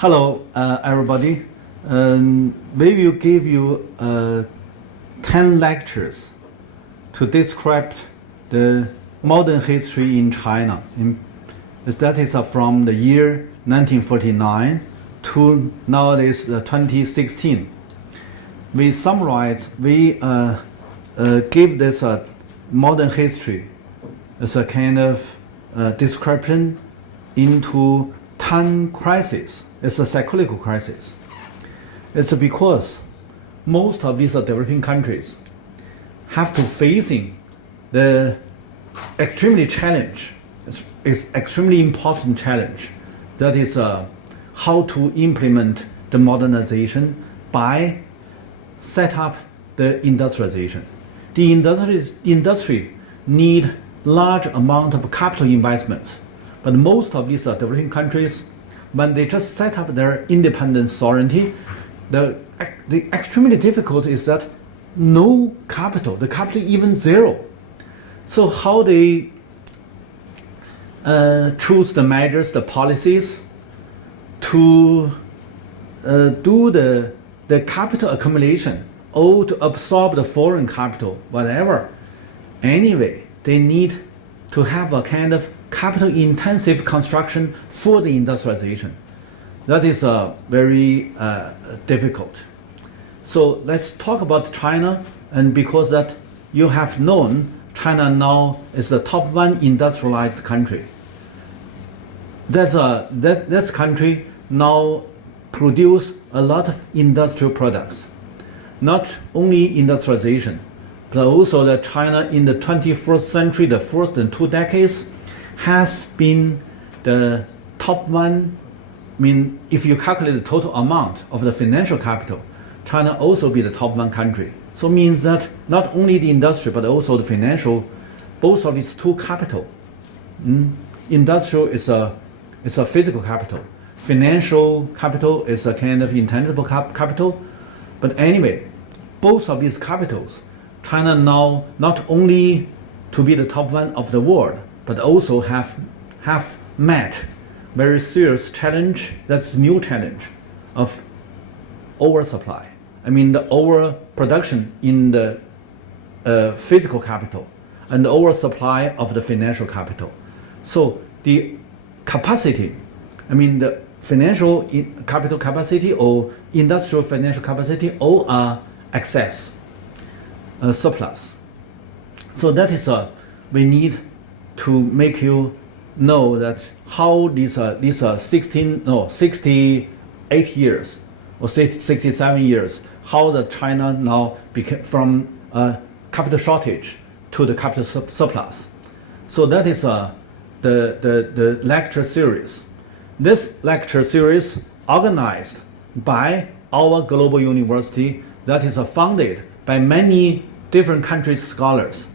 Hello, everybody. We will give you 10 lectures to describe the modern history in China. That is from the year 1949 to nowadays 2016. We summarize, we give this modern history as a kind of description into 10 crises. It's a cyclical crisis. It's because most of these developing countries have to facing the extremely challenge. It's extremely important challenge. That is how to implement the modernization by set up the industrialization. The industry need large amount of capital investments, but most of these developing countries, when they just set up their independent sovereignty, the extremely difficult is that no capital, the capital even zero. So how they choose the measures, the policies to do the capital accumulation or to absorb the foreign capital, whatever. Anyway, they need to have a kind of capital intensive construction for the industrialization. That is very difficult. So let's talk about China, and because that you have known China now is the top one industrialized country. This country now produce a lot of industrial products. Not only industrialization, but also that China in the 21st century, the first and 2 decades, has been the top one. I mean, if you calculate the total amount of the financial capital, China also be the top one country. So means that not only the industry, but also the financial, both of these two capital. Industrial is a physical capital. Financial capital is a kind of intangible capital. But anyway, both of these capitals, China now not only to be the top one of the world, but also have met very serious challenge, that's new challenge of oversupply. I mean the overproduction in the physical capital and the oversupply of the financial capital. So the capacity, I mean the financial capital capacity or industrial financial capacity all are excess, surplus. So that is we need to make you know that how these 68 years or 67 years, how the China now became from capital shortage to the capital surplus. So that is the lecture series. This lecture series organized by our global university that is founded by many different countries' scholars.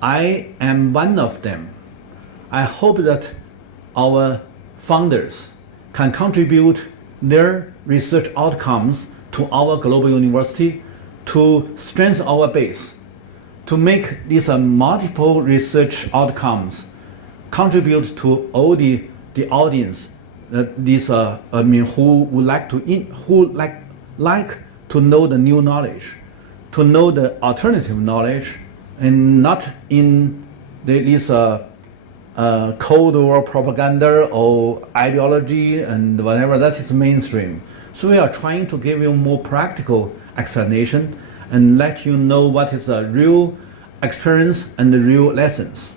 I am one of them. I hope that our founders can contribute their research outcomes to our global university to strengthen our base, to make these multiple research outcomes contribute to all the audience that these who would like to know the new knowledge, to know the alternative knowledge, and not in these Cold War propaganda or ideology and whatever that is mainstream. So we are trying to give you more practical explanation and let you know what is a real experience and the real lessons.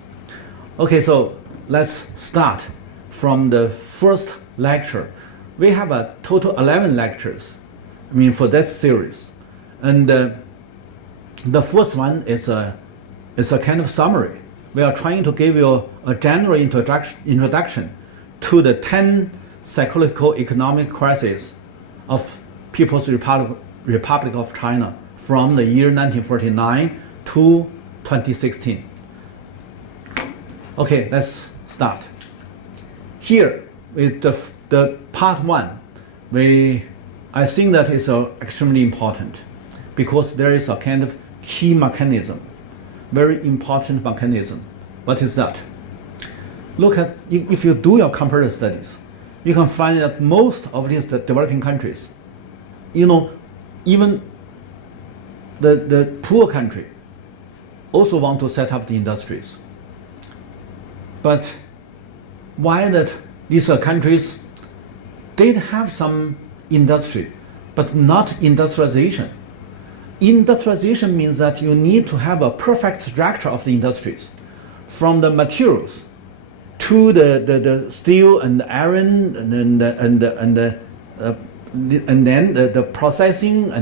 Okay, so let's start from the first lecture. We have a total 11 lectures, I mean, for this series. And the first one is a kind of summary. We are trying to give you a general introduction to the 10 cyclical economic crises of People's Republic of China from the year 1949 to 2016. Okay, let's start. Here with the part 1, I think that is extremely important because there is a kind of key mechanism, very important mechanism. What is that? Look at, if you do your comparative studies, you can find that most of these developing countries, even the poor country also want to set up the industries. But why that these countries did have some industry, but not industrialization? Industrialization means that you need to have a perfect structure of the industries, from the materials to the steel and the iron and then the processing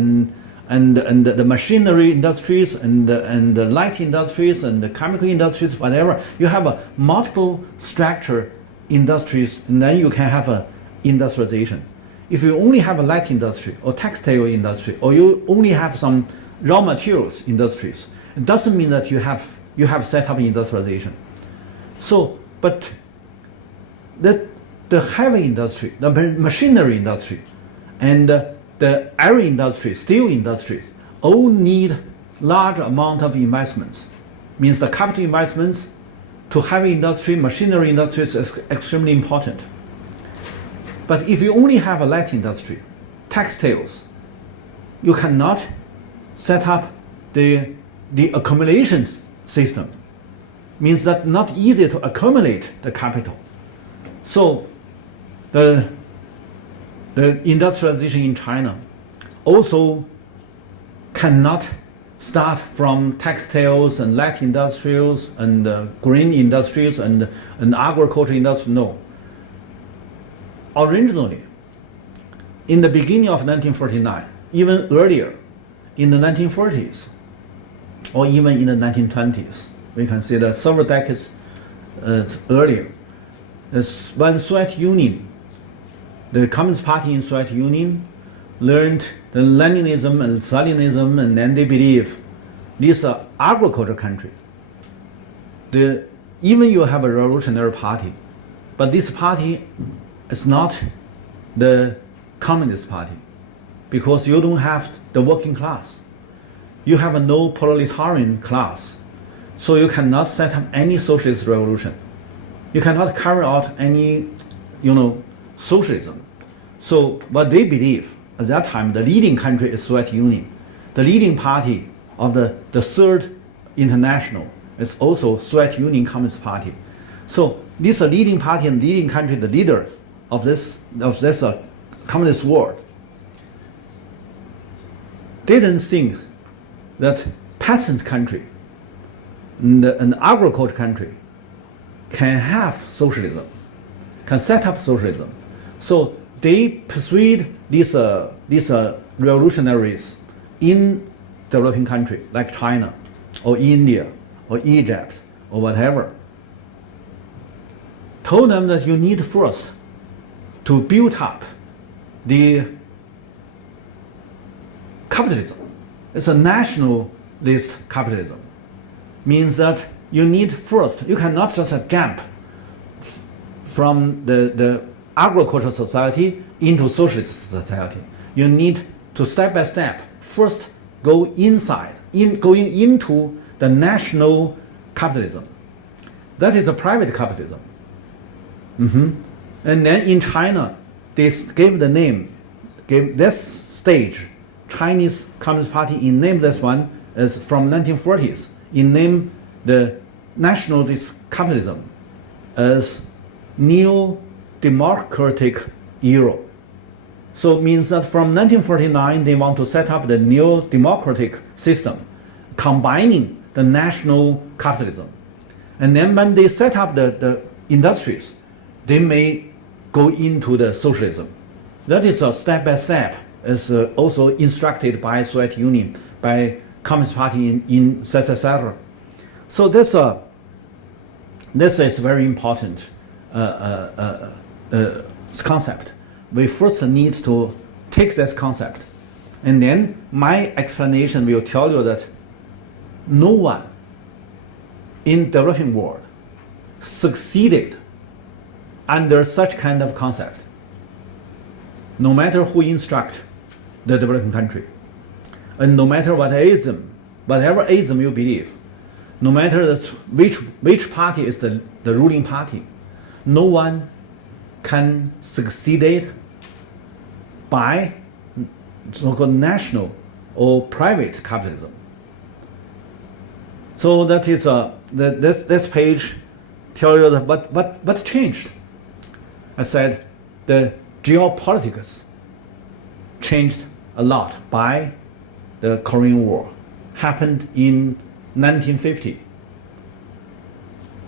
and the machinery industries and the light industries and the chemical industries, whatever. You have a multiple structure industries, and then you can have a industrialization. If you only have a light industry or textile industry, or you only have some raw materials industries, it doesn't mean that you have set up industrialization. So, but the heavy industry, the machinery industry, and the iron industry, steel industry, all need large amount of investments. Means the capital investments to heavy industry, machinery industry is extremely important. But if you only have a light industry, textiles, you cannot set up the accumulation system. Means that not easy to accumulate the capital. So the industrialization in China also cannot start from textiles and light industrials and green industries and agriculture industry. No. Originally, in the beginning of 1949, even earlier, in the 1940s, or even in the 1920s, we can see that several decades earlier, when Soviet Union, the Communist Party in Soviet Union, learned the Leninism and Stalinism, and then they believe this agriculture country. Even you have a revolutionary party, but this party is not the Communist Party, because you don't have the working class. You have no proletarian class, so you cannot set up any socialist revolution. You cannot carry out any, socialism. So what they believe at that time, the leading country is Soviet Union. The leading party of the Third International is also Soviet Union Communist Party. So this leading party and leading country, the leaders of this communist world, didn't think that peasant country and an agriculture country can have socialism, can set up socialism. So they persuade these revolutionaries in developing country like China or India or Egypt or whatever, told them that you need first to build up the capitalism. It's a nationalist capitalism. Means that you need first, you cannot just jump from the agricultural society into socialist society. You need to step by step first go inside, going into the national capitalism. That is a private capitalism. And then in China, they gave this stage, Chinese Communist Party, named this one as from 1940s, named the nationalist capitalism as neo-democratic era. So it means that from 1949 they want to set up the neo-democratic system, combining the national capitalism. And then when they set up the industries, they may go into the socialism. That is a step by step, is also instructed by Soviet Union, by Communist Party in etc. So this is very important concept. We first need to take this concept, and then my explanation will tell you that no one in developing world succeeded under such kind of concept, no matter who instruct the developing country, and no matter whatever ism you believe, no matter which party is the ruling party, no one can succeed by so-called national or private capitalism. So that is this page tells you what changed. I said the geopolitics changed a lot by the Korean War, happened in 1950,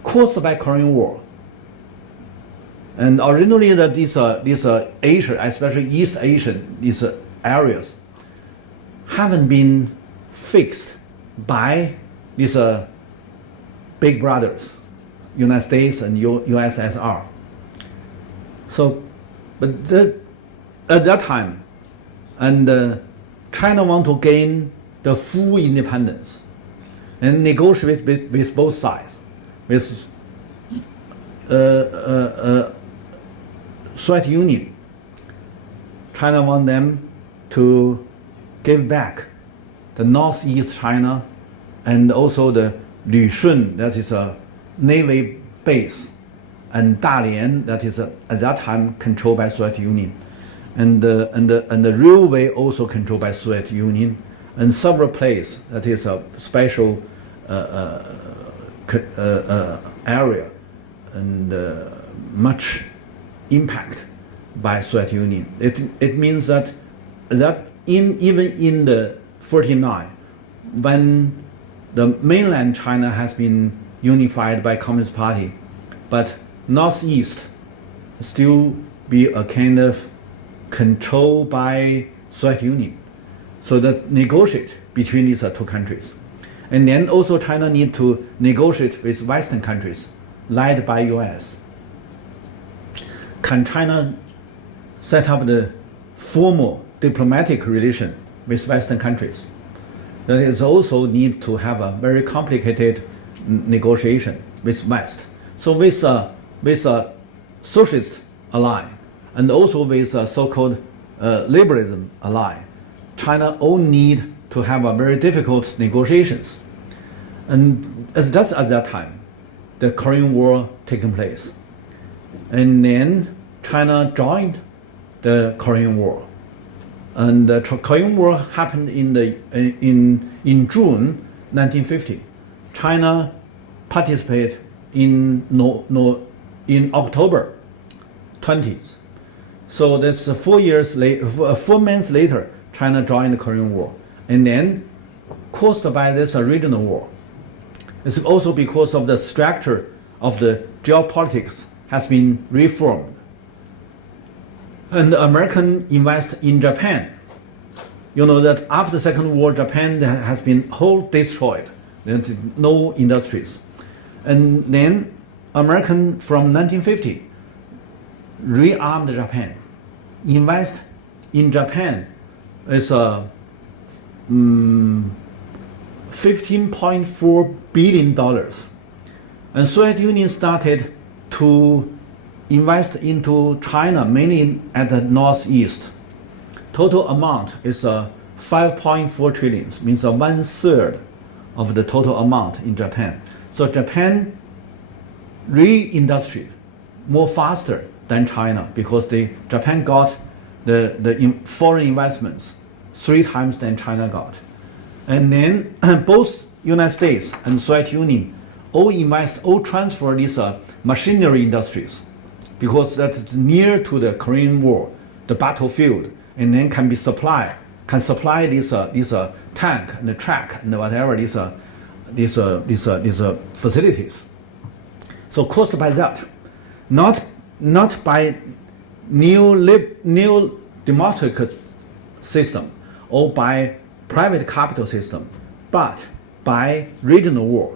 caused by Korean War. And originally these Asia, especially East Asian, these areas, haven't been fixed by these big brothers, United States and USSR. So, but at that time, and China want to gain the full independence and negotiate with both sides, with Soviet Union. China want them to give back the Northeast China and also the Lishun, that is a Navy base, and Dalian, that is at that time controlled by Soviet Union, and the railway also controlled by Soviet Union, and several places that is a special area and much impact by Soviet Union. It means that even in the 49, when the mainland China has been unified by Communist Party, but Northeast still be a kind of control by Soviet Union. So that negotiate between these two countries. And then also China need to negotiate with Western countries, led by US. Can China set up the formal diplomatic relation with Western countries? That is also need to have a very complicated negotiation with West. So with a socialist ally and also with a so-called liberalism ally, China all need to have a very difficult negotiations. And it's just at that time, the Korean War taking place. And then China joined the Korean War. And the Korean War happened in June 1950. China participated in October 20th. So that's 4 months later, China joined the Korean War. And then caused by this regional war. It's also because of the structure of the geopolitics has been reformed. And the American invest in Japan. You know that after the Second War, Japan has been whole destroyed. There's no industries. And then American from 1950 rearmed Japan. Invest in Japan is $15.4 billion. And Soviet Union started to invest into China, mainly at the northeast. Total amount is 5.4 trillion, means 1/3 of the total amount in Japan. So Japan re-industried more faster than China because Japan got the foreign investments 3 times than China got. And then both United States and Soviet Union all transfer these machinery industries because that's near to the Korean War, the battlefield, and then can supply these tank and the track and whatever these facilities. So caused by that, not by new democratic system or by private capital system, but by regional war.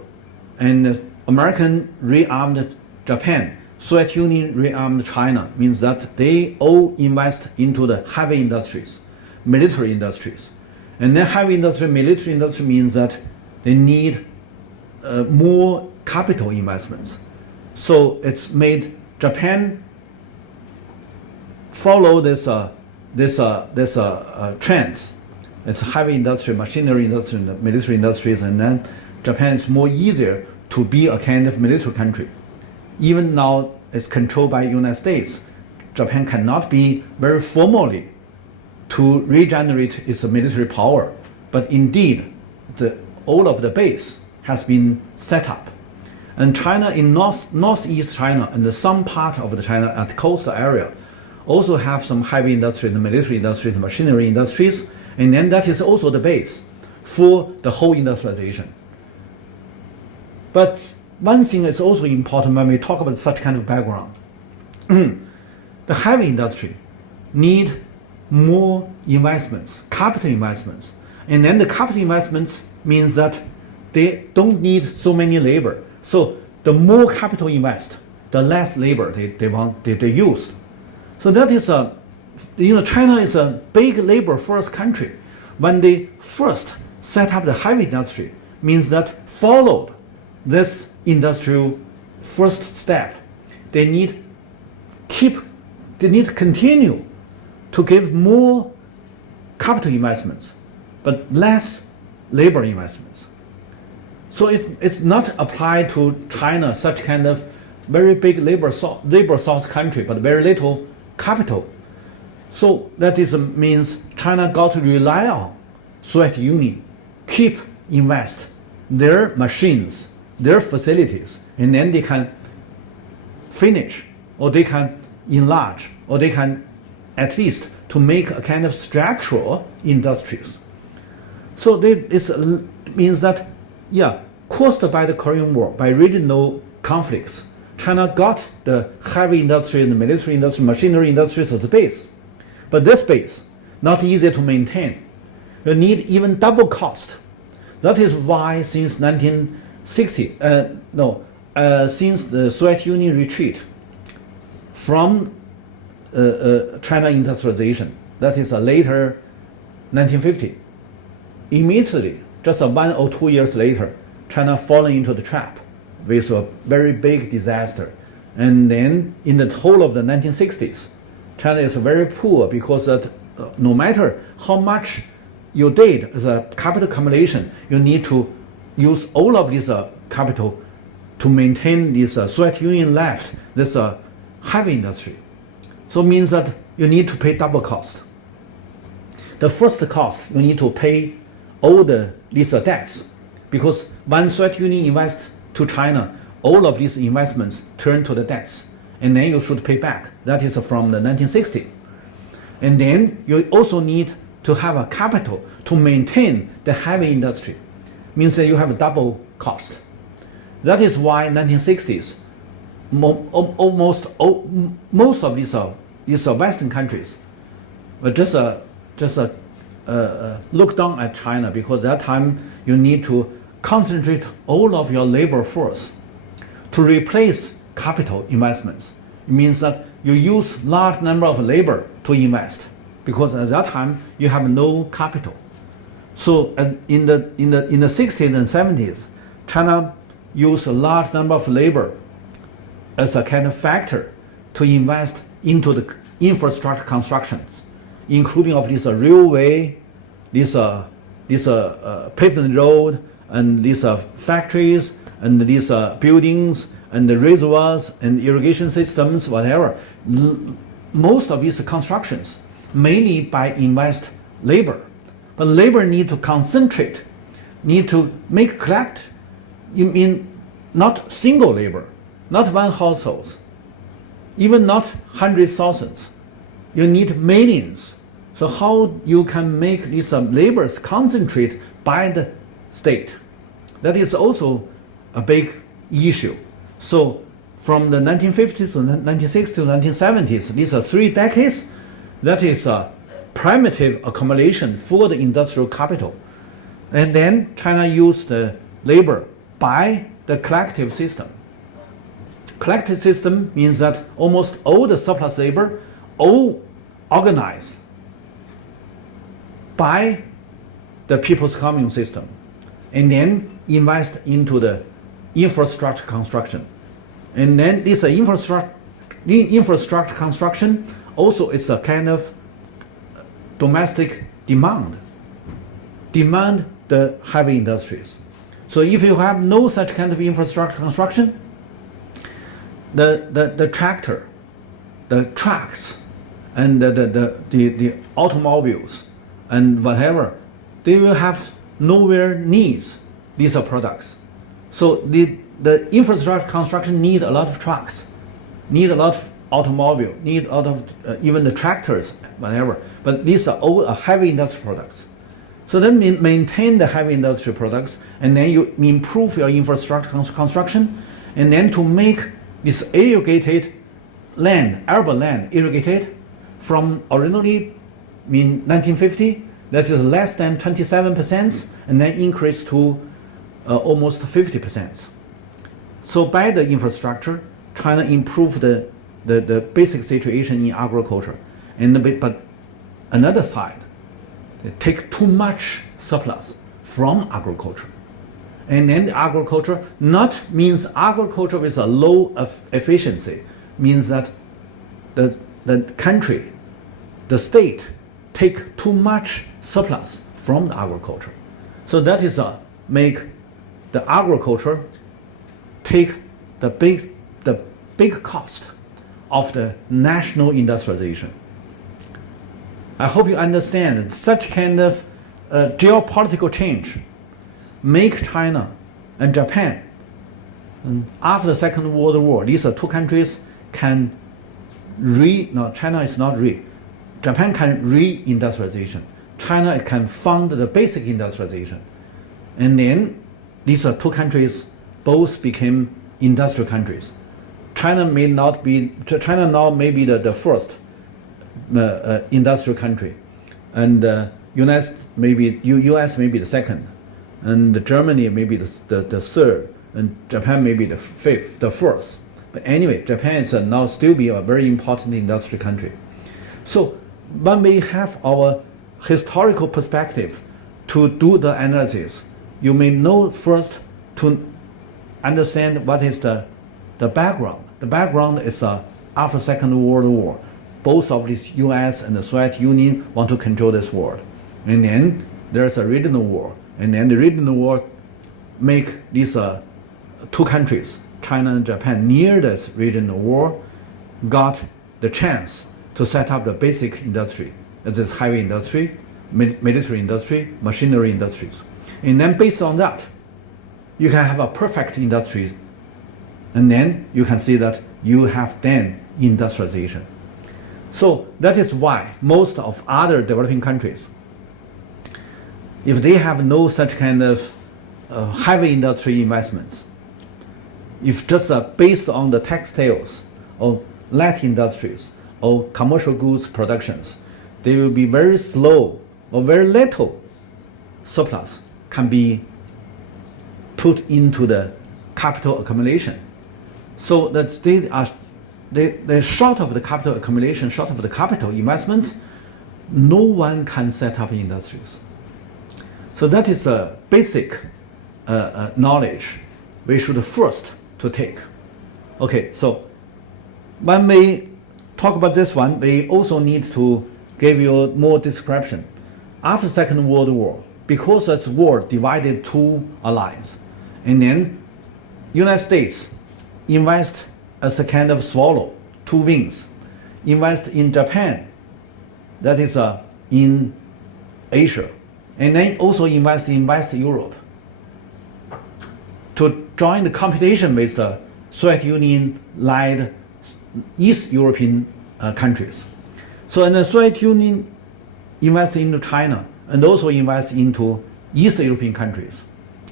And American rearmed Japan, Soviet Union rearmed China, means that they all invest into the heavy industries, military industries. And then heavy industry, military industry means that they need more capital investments. So it's made Japan follow this trends. It's heavy industry, machinery industry, military industries, and then Japan is more easier to be a kind of military country. Even now it's controlled by United States, Japan cannot be very formally to regenerate its military power, but indeed all of the base has been set up. And China in northeast China and some part of the China at coastal area also have some heavy industry, the military industry, the machinery industries, and then that is also the base for the whole industrialization. But one thing is also important when we talk about such kind of background. The heavy industry need more investments, capital investments. And then the capital investments means that they don't need so many labor. So the more capital invest, the less labor they use. So that is China is a big labor first country. When they first set up the heavy industry, means that followed this industrial first step, they need continue to give more capital investments, but less labor investments. So it's not applied to China, such kind of very big labor source country, but very little capital. So that means China got to rely on Soviet Union, keep invest their machines, their facilities, and then they can finish, or they can enlarge, or they can at least to make a kind of structural industries. So this means that, caused by the Korean War, by regional conflicts, China got the heavy industry and the military industry, machinery industries as a base. But this base, not easy to maintain. You need even double cost. That is why since 1960, since the Soviet Union retreat from China industrialization, that is a later 1950, immediately, just 1 or 2 years later, China falling into the trap with a very big disaster. And then in the whole of the 1960s, China is very poor because no matter how much you did as a capital accumulation, you need to use all of this capital to maintain this Soviet Union left, this heavy industry. So it means that you need to pay double cost. The first cost, you need to pay all these debts, because when Soviet Union invests to China, all of these investments turn to the debts, and then you should pay back. That is from the 1960. And then you also need to have a capital to maintain the heavy industry. Means that you have a double cost. That is why 1960s, most of these Western countries were just look down at China, because at that time you need to concentrate all of your labor force to replace capital investments. It means that you use large number of labor to invest, because at that time you have no capital. So in the 60s and 70s, China used a large number of labor as a kind of factor to invest into the infrastructure constructions, including of this railway, this pavement road, and these factories, and these buildings, and the reservoirs, and irrigation systems, whatever. Most of these constructions mainly by invest labor. But labor need to concentrate, need to collect. You mean not single labor, not one household, even not hundreds of thousands. You need millions. So how you can make these labors concentrate by the state? That is also a big issue. So from the 1950s to 1960s to 1970s, these are 3 decades. That is a primitive accumulation for the industrial capital. And then China used the labor by the collective system. Collective system means that almost all the surplus labor, all organized by the people's commune system, and then invest into the infrastructure construction. And then this infrastructure construction also is a kind of domestic demand the heavy industries. So if you have no such kind of infrastructure construction, the tractor the trucks and the automobiles and whatever, they will have nowhere needs these are products. So the infrastructure construction need a lot of trucks, need a lot of automobile, need a lot of even the tractors, whatever. But these are all heavy industrial products. So then maintain the heavy industrial products, and then you improve your infrastructure construction, and then to make this irrigated land, arable land, irrigated from originally in 1950, that is less than 27%, and then increase to almost 50%. So by the infrastructure, China improved the basic situation in agriculture. But another side, they take too much surplus from agriculture. And then the agriculture not means agriculture with a low efficiency, means that the country, the state, take too much surplus from the agriculture. So that is make the agriculture take the big cost of the national industrialization. I hope you understand that such kind of geopolitical change make China and Japan, and after the Second World War, these are two countries can China is not Japan can re-industrialization. China can fund the basic industrialization. And then these are two countries both became industrial countries. China now may be the first industrial country, and US may be the second, and Germany may be the third, and Japan may be the first. But anyway, Japan is now still be a very important industrial country. So when we have our historical perspective to do the analysis, you may know first to understand what is the background. The background is after Second World War. Both of these US and the Soviet Union want to control this world. And then there's a regional war. And then the regional war make these two countries, China and Japan, near this regional war, got the chance to set up the basic industry. That is heavy industry, military industry, machinery industries. And then based on that, you can have a perfect industry. And then you can see that you have then industrialization. So that is why most of other developing countries, if they have no such kind of heavy industry investments, if just based on the textiles or light industries or commercial goods productions, they will be very slow or very little surplus can be put into the capital accumulation. So that they're short of the capital accumulation, short of the capital investments, no one can set up industries. So that is a basic knowledge we should first to take. Okay, so when we talk about this one, we also need to give you more description. After Second World War, because this war divided two allies, and then United States invest as a kind of swallow, two wings, invest in Japan, that is in Asia, and then also invest in West Europe to join the competition with the Soviet Union-led East European countries. So and the Soviet Union invest into China and also invest into East European countries,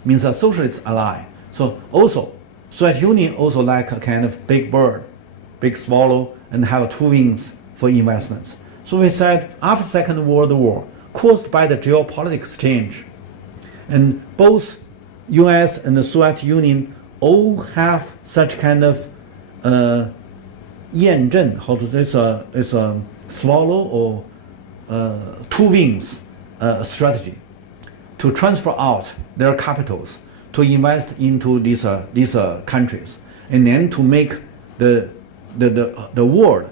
means a socialist ally. So also Soviet Union also like a kind of big bird, big swallow, and have two wings for investments. So we said after Second World War, caused by the geopolitics change, and both US and the Soviet Union all have such kind of 验证, how to say, is a swallow or two wings strategy to transfer out their capitals to invest into these countries, and then to make the world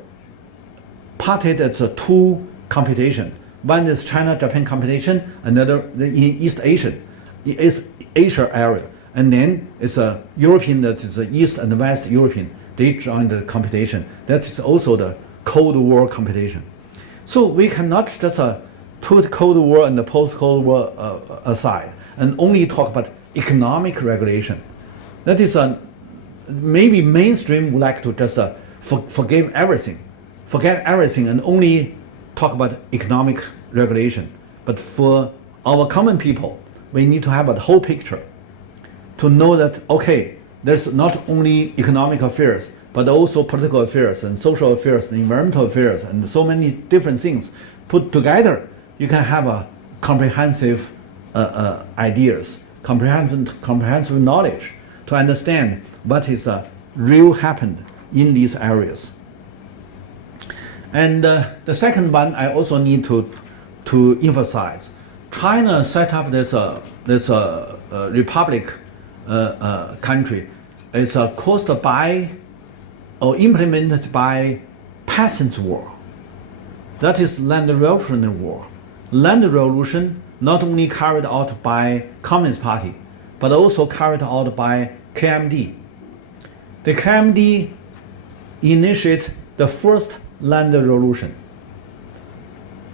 parted as a two competition. One is China-Japan competition, another in East Asia area, and then it's a European, that is the East and West European. They join the competition. That is also the Cold War competition. So we cannot just put Cold War and the post-Cold War aside and only talk about economic regulation. That is maybe mainstream would like to just forget everything and only talk about economic regulation. But for our common people, we need to have a whole picture to know that, okay, there's not only economic affairs, but also political affairs and social affairs and environmental affairs and so many different things put together. You can have a comprehensive ideas, comprehensive knowledge to understand what is real happened in these areas. And the second one I also need to emphasize. China set up this republic country. It's caused by or implemented by peasants' war. That is land revolution war. Land revolution not only carried out by Communist Party, but also carried out by KMD. The KMD initiated the first land revolution.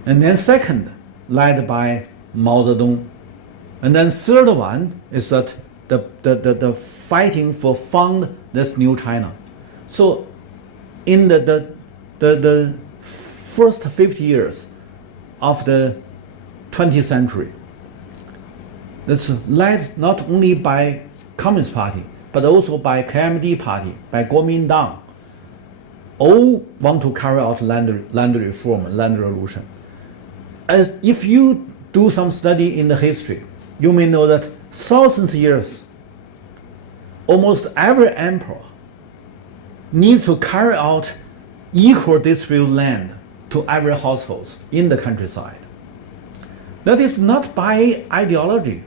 And then second, led by Mao Zedong. And then third one is that the fighting for found this new China. So in the first 50 years of the 20th century, it's led not only by Communist Party, but also by KMD Party, by Kuomintang. All want to carry out land reform, land revolution. As if you do some study in the history, you may know that thousands of years, almost every emperor needs to carry out equal distributed land to every household in the countryside. That is not by ideology.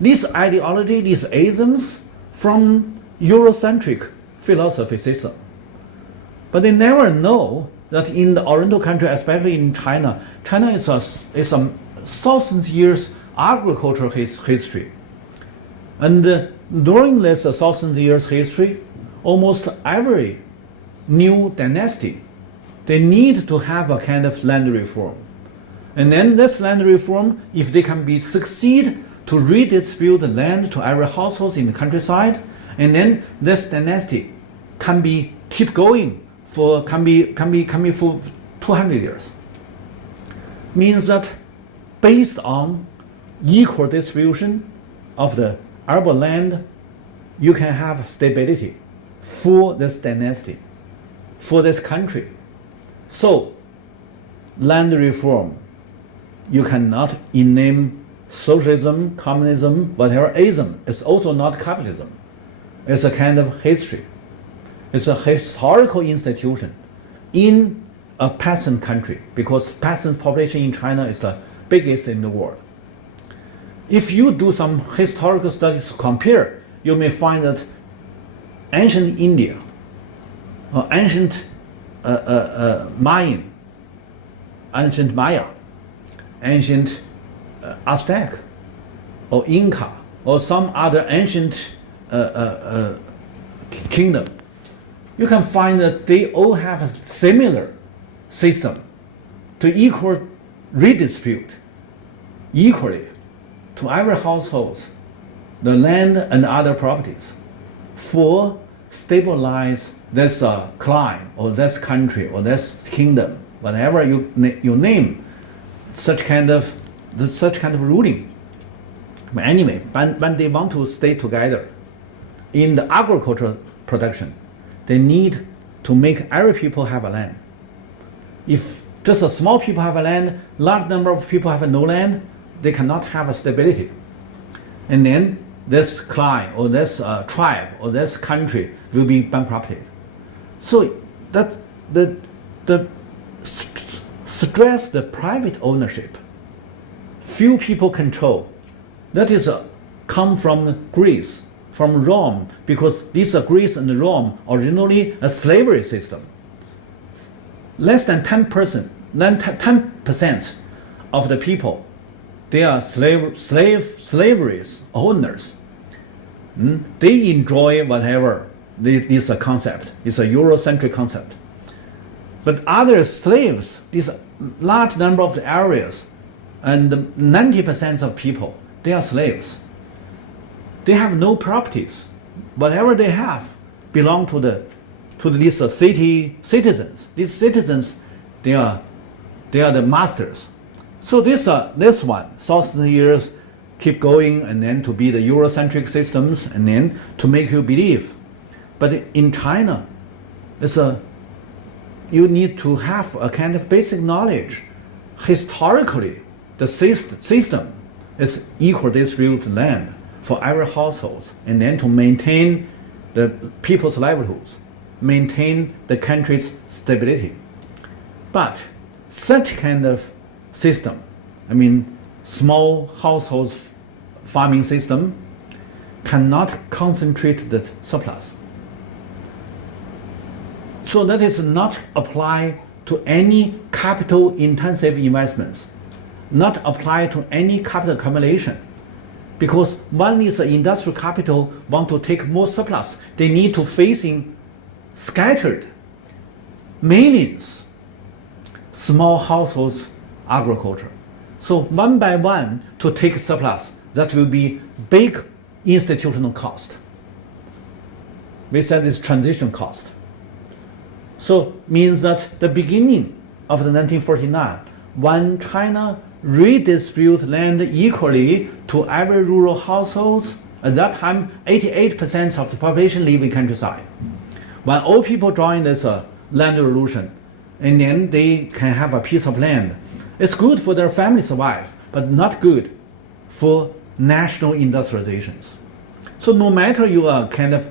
This ideology, these isms from Eurocentric philosophy system. But they never know that in the Oriental country, especially in China, China is a thousands years agricultural history. And during this thousands years history, almost every new dynasty, they need to have a kind of land reform. And then this land reform, if they can succeed to redistribute the land to every household in the countryside, and then this dynasty can keep going for 200 years. Means that based on equal distribution of the urban land, you can have stability for this dynasty, for this country. So, land reform, you cannot name socialism, communism, whatever ism. It's also not capitalism. It's a kind of history. It's a historical institution in a peasant country, because peasant population in China is the biggest in the world. If you do some historical studies to compare, you may find that ancient India, or ancient Mayan, ancient Maya, ancient Aztec, or Inca, or some other ancient kingdom, you can find that they all have a similar system to equal redistribute equally to every household the land and other properties for stabilize this clime or this country or this kingdom, whatever you name, such kind of ruling. But anyway, when they want to stay together in the agricultural production, they need to make every people have a land. If just a small people have a land, large number of people have no land, they cannot have a stability. And then this clan or this tribe or this country will be bankrupted. So that the stress the private ownership, few people control, that is come from Greece, from Rome, because these are Greece and Rome originally a slavery system. Less than 10% of the people, they are slavery owners. They enjoy whatever this concept. It's a Eurocentric concept. But other slaves, this large number of the areas, and 90% of people, they are slaves. They have no properties. Whatever they have belong to these city citizens. These citizens, they are the masters. So this one, Southern years keep going, and then to be the Eurocentric systems, and then to make you believe. But in China, you need to have a kind of basic knowledge. Historically, the system is equal distributed land for every household, and then to maintain the people's livelihoods, maintain the country's stability. But such kind of system, small household farming system, cannot concentrate the surplus. So that is not apply to any capital intensive investments, not apply to any capital accumulation. Because when is the industrial capital want to take more surplus, they need to facing scattered millions small households agriculture. So one by one to take surplus, that will be big institutional cost. We said it's transition cost. So means that the beginning of the 1949, when China redistribute land equally to every rural households, at that time 88% of the population live in countryside. When all people join this land revolution, and then they can have a piece of land, it's good for their family survive, but not good for national industrializations. So no matter you are kind of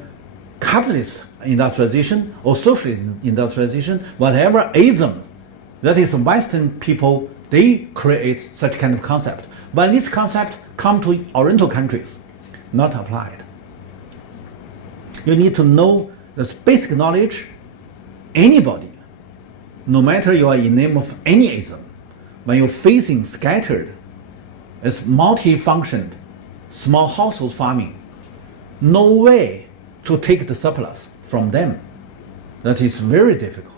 capitalist industrialization or socialist industrialization, whatever ism, that is Western people, they create such kind of concept. When this concept come to Oriental countries, not applied. You need to know this basic knowledge. Anybody, no matter you are in name of any ism, when you're facing scattered, it's multi-functioned, small household farming, no way to take the surplus from them. That is very difficult.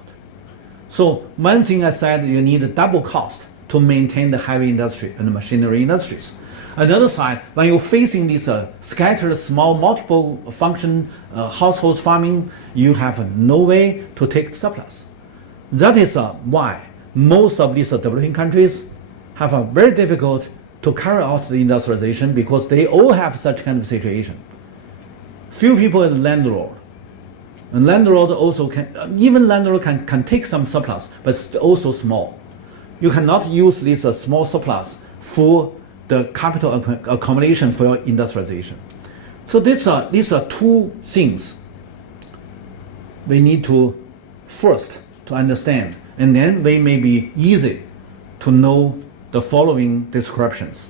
So one thing I said, you need a double cost to maintain the heavy industry and the machinery industries. Another side, when you're facing this scattered small multiple function household farming, you have no way to take the surplus. That is why most of these developing countries have a very difficult to carry out the industrialization, because they all have such kind of situation. Few people are landlord. And landlord also can, even landlord can take some surplus, but also small. You cannot use this small surplus for the capital accumulation for your industrialization. So these are two things we need to first to understand, and then they may be easy to know the following descriptions.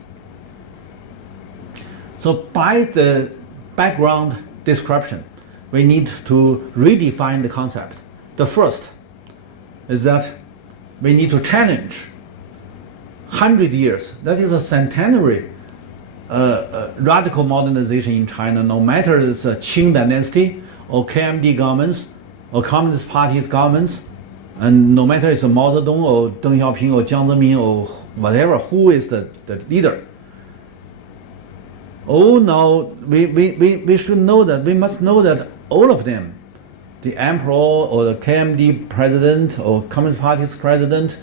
So by the background description, we need to redefine the concept. The first is that we need to challenge 100 years, that is a centenary radical modernization in China, no matter it's a Qing dynasty or KMD governments or Communist Party's governments, and no matter it's a Mao Zedong or Deng Xiaoping or Jiang Zemin or whatever, who is the leader. Oh, now we should know that, we must know that all of them, the emperor or the KMD president or Communist Party's president,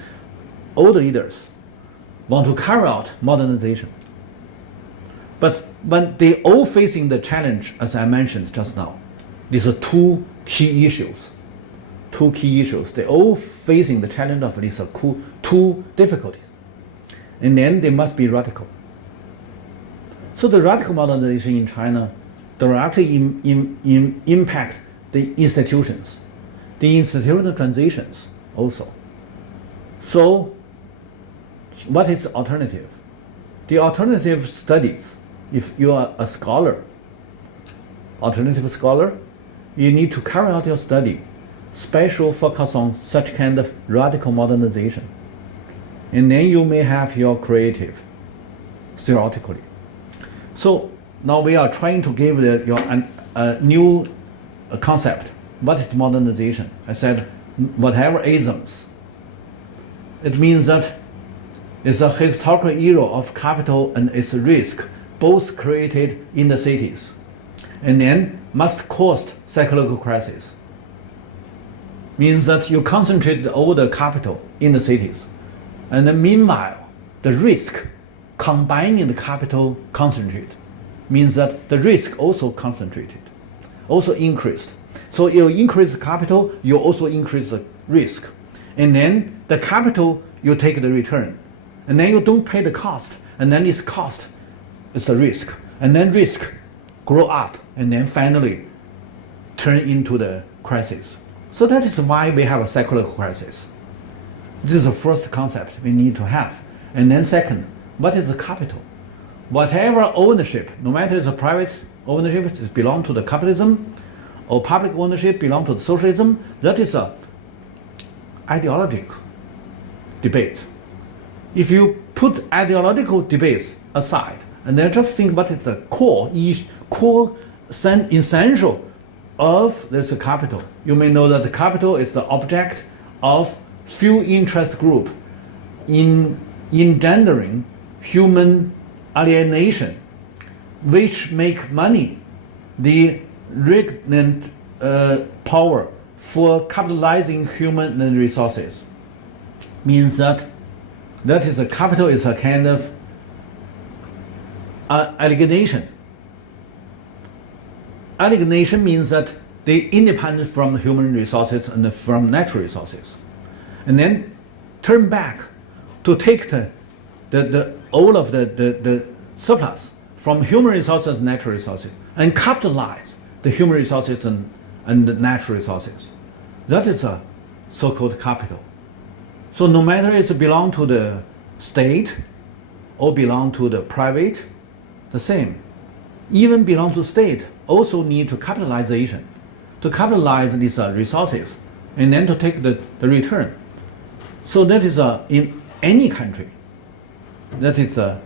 all the leaders want to carry out modernization. But when they all facing the challenge, as I mentioned just now, these are two key issues. They all facing the challenge of these two difficulties. And then they must be radical. So the radical modernization in China directly impact the institutions, the institutional transitions also. So what is the alternative? The alternative studies, if you are a scholar, alternative scholar, you need to carry out your study, special focus on such kind of radical modernization. And then you may have your creative, theoretically. So now we are trying to give a new concept. What is modernization? I said whatever isms. It means that it's a historical era of capital and its risk, both created in the cities, and then must cause cyclical crisis. Means that you concentrate all the capital in the cities, and then meanwhile, the risk combining the capital concentrate means that the risk also concentrated, also increased. So you increase the capital, you also increase the risk. And then the capital, you take the return. And then you don't pay the cost. And then this cost is the risk. And then risk grow up and then finally turn into the crisis. So that is why we have a cyclical crisis. This is the first concept we need to have. And then second, what is the capital? Whatever ownership, no matter it's a private ownership, it belongs to the capitalism, or public ownership belongs to the socialism, that is a ideological debate. If you put ideological debates aside, and then just think what is the core essential of this capital, you may know that the capital is the object of few interest group in engendering human alienation, which make money the regnant power for capitalizing human resources. Means that is a capital is a kind of alienation. Alienation means that they independent from human resources and from natural resources, and then turn back to take all of the surplus from human resources and natural resources and capitalize the human resources and the natural resources. That is a so-called capital. So no matter it's belong to the state or belong to the private, the same. Even belong to state also need to capitalization, to capitalize these resources and then to take the return. So that is in any country, that is the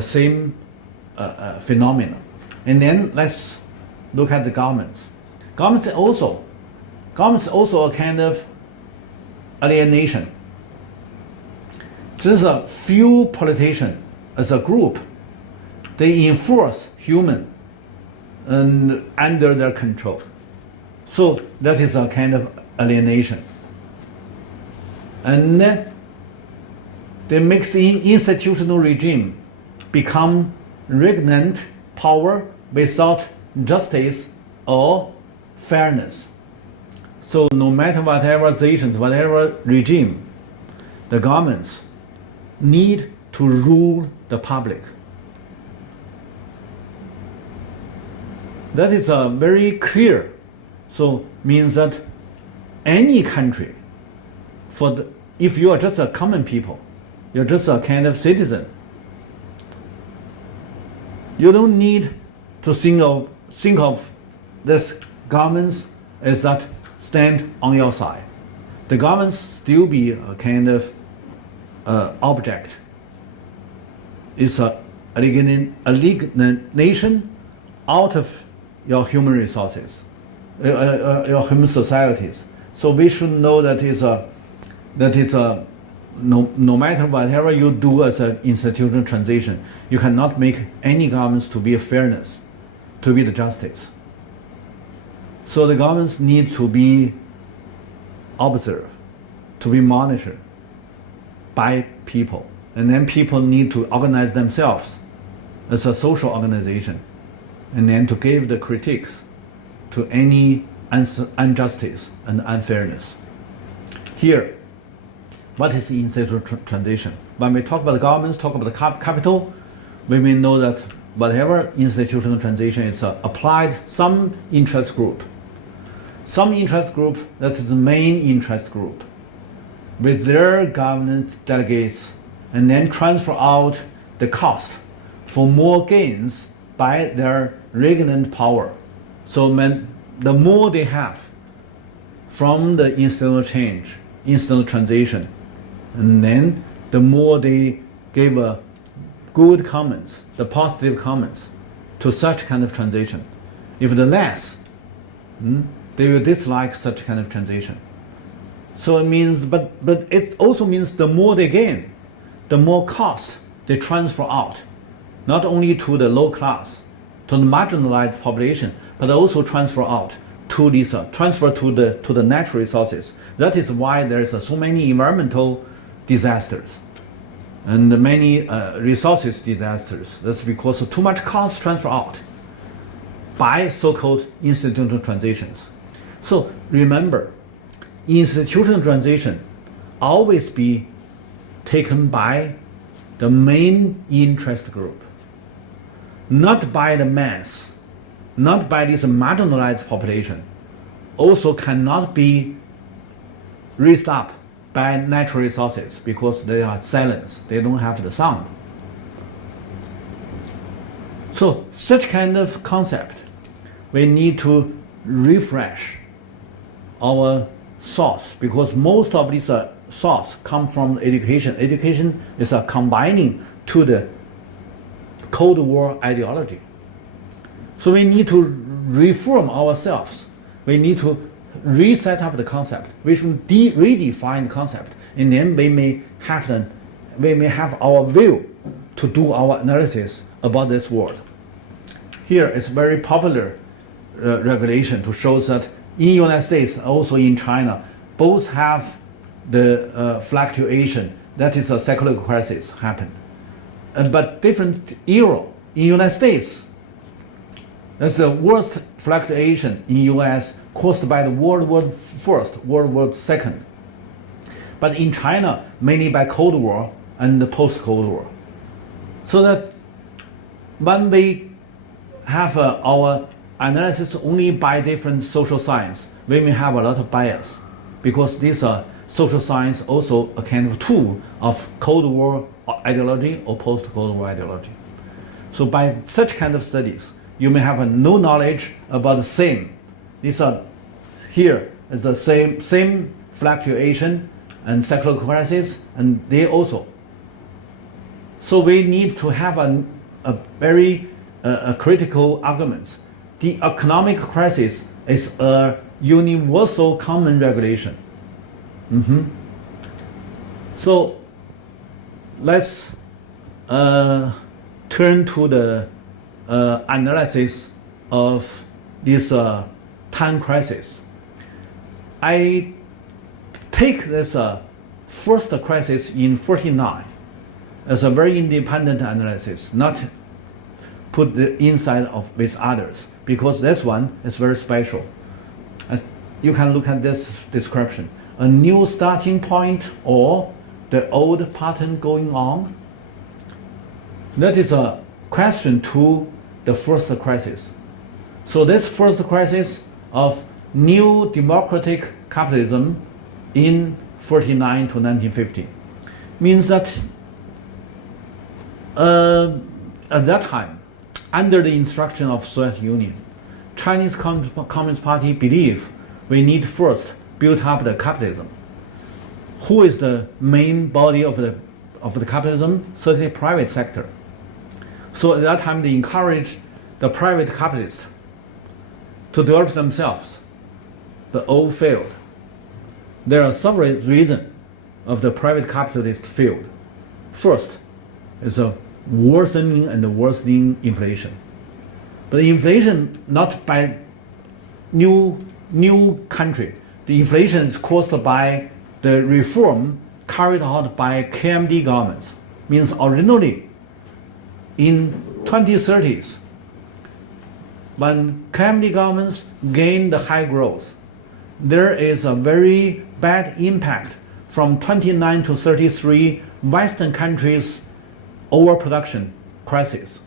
same phenomenon. And then let's look at the governments. Governments also a kind of alienation. There's a few politicians as a group, they enforce human and under their control. So that is a kind of alienation. And then they make the institutional regime become regnant power without justice or fairness. So no matter whatever nations, whatever regime, the governments need to rule the public. That is very clear. So means that any country, if you are just a common people, you're just a kind of citizen, you don't need to think of this governments as that stand on your side. The governments still be a kind of object. It's a alienation out of your human resources, your human societies. So we should know that no matter whatever you do as an institutional transition, you cannot make any governments to be a fairness, to be the justice. So the governments need to be observed, to be monitored by people. And then people need to organize themselves as a social organization, and then to give the critiques to any injustice and unfairness. Here, what is the institutional transition? When we talk about the governments, talk about the capital, we may know that whatever institutional transition is applied some interest group. Some interest group, that is the main interest group, with their government delegates, and then transfer out the cost for more gains by their regnant power. So the more they have from the institutional change, institutional transition, and then the more they give good comments, the positive comments to such kind of transition. If the less, they will dislike such kind of transition. So it means, but it also means the more they gain, the more cost they transfer out, not only to the low class, to the marginalized population, but also transfer out to these transfer to the natural resources. That is why there is so many environmental disasters and many resources disasters. That's because of too much cost transfer out by so-called institutional transitions. So remember, institutional transition always be taken by the main interest group, not by the mass, not by this marginalized population, also cannot be raised up by natural resources because they are silenced, they don't have the sound. So such kind of concept, we need to refresh our source, because most of these source come from education. Education is combining to the Cold War ideology. So we need to reform ourselves. We need to reset up the concept. We should redefine the concept, and then we may have our view to do our analysis about this world. Here is very popular regulation to show that in United States, also in China, both have the fluctuation, that is a cyclical crisis happen. But different era. In United States, that's the worst fluctuation in US caused by the World War I, World War II. But in China, mainly by Cold War and the post-Cold War. So that when we have our analysis only by different social science, we may have a lot of bias, because these are social science also a kind of tool of Cold War ideology or post-Cold War ideology. So by such kind of studies, you may have no knowledge about the same. These are here is the same fluctuation and cyclical crisis, and they also. So we need to have a very critical arguments. The economic crisis is a universal common regulation. So let's turn to the analysis of this time crisis. I take this first crisis in 49 as a very independent analysis, not put the inside of with others, because this one is very special. As you can look at this description. A new starting point or the old pattern going on. That is a question to the first crisis. So this first crisis of new democratic capitalism in 49 to 1950 means that at that time, under the instruction of Soviet Union, Chinese Communist Party believe we need first build up the capitalism. Who is the main body of the capitalism? Certainly private sector. So at that time they encourage the private capitalists to develop themselves, but all failed. There are several reasons of the private capitalist failed. First is a worsening and worsening inflation. But inflation not by new country. The inflation is caused by the reform carried out by KMT governments. Means originally in 2030s, when KMT governments gain the high growth, there is a very bad impact from 29 to 33 Western countries overproduction crisis.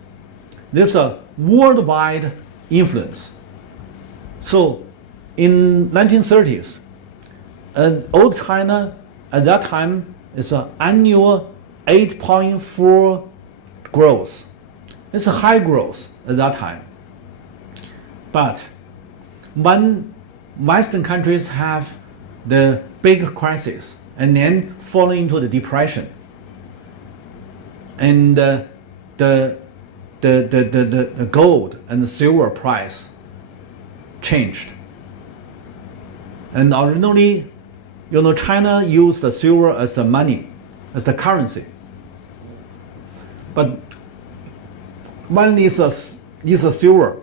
This is a worldwide influence. So in 1930s, old China at that time is an annual 8.4 growth. It's a high growth at that time. But when Western countries have the big crisis and then fall into the depression, and the gold and the silver price changed. And originally China used the silver as the money, as the currency. But when there's a silver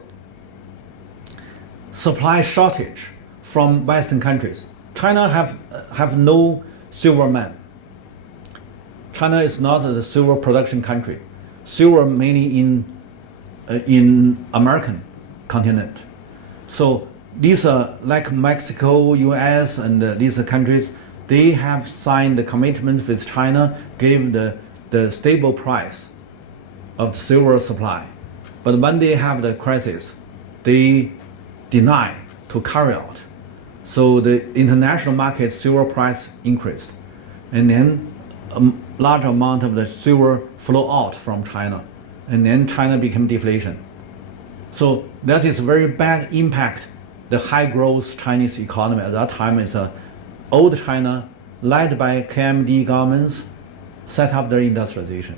supply shortage from Western countries, China have no silver mine. China is not a silver production country. Silver mainly in American continent. So these are like Mexico, US, and these countries. They have signed the commitment with China, gave the stable price of the silver supply. But when they have the crisis, they deny to carry out. So the international market silver price increased, and then a large amount of the silver flow out from China, and then China became deflation. So that is very bad impact. The high growth Chinese economy at that time is old China, led by KMD governments, set up their industrialization.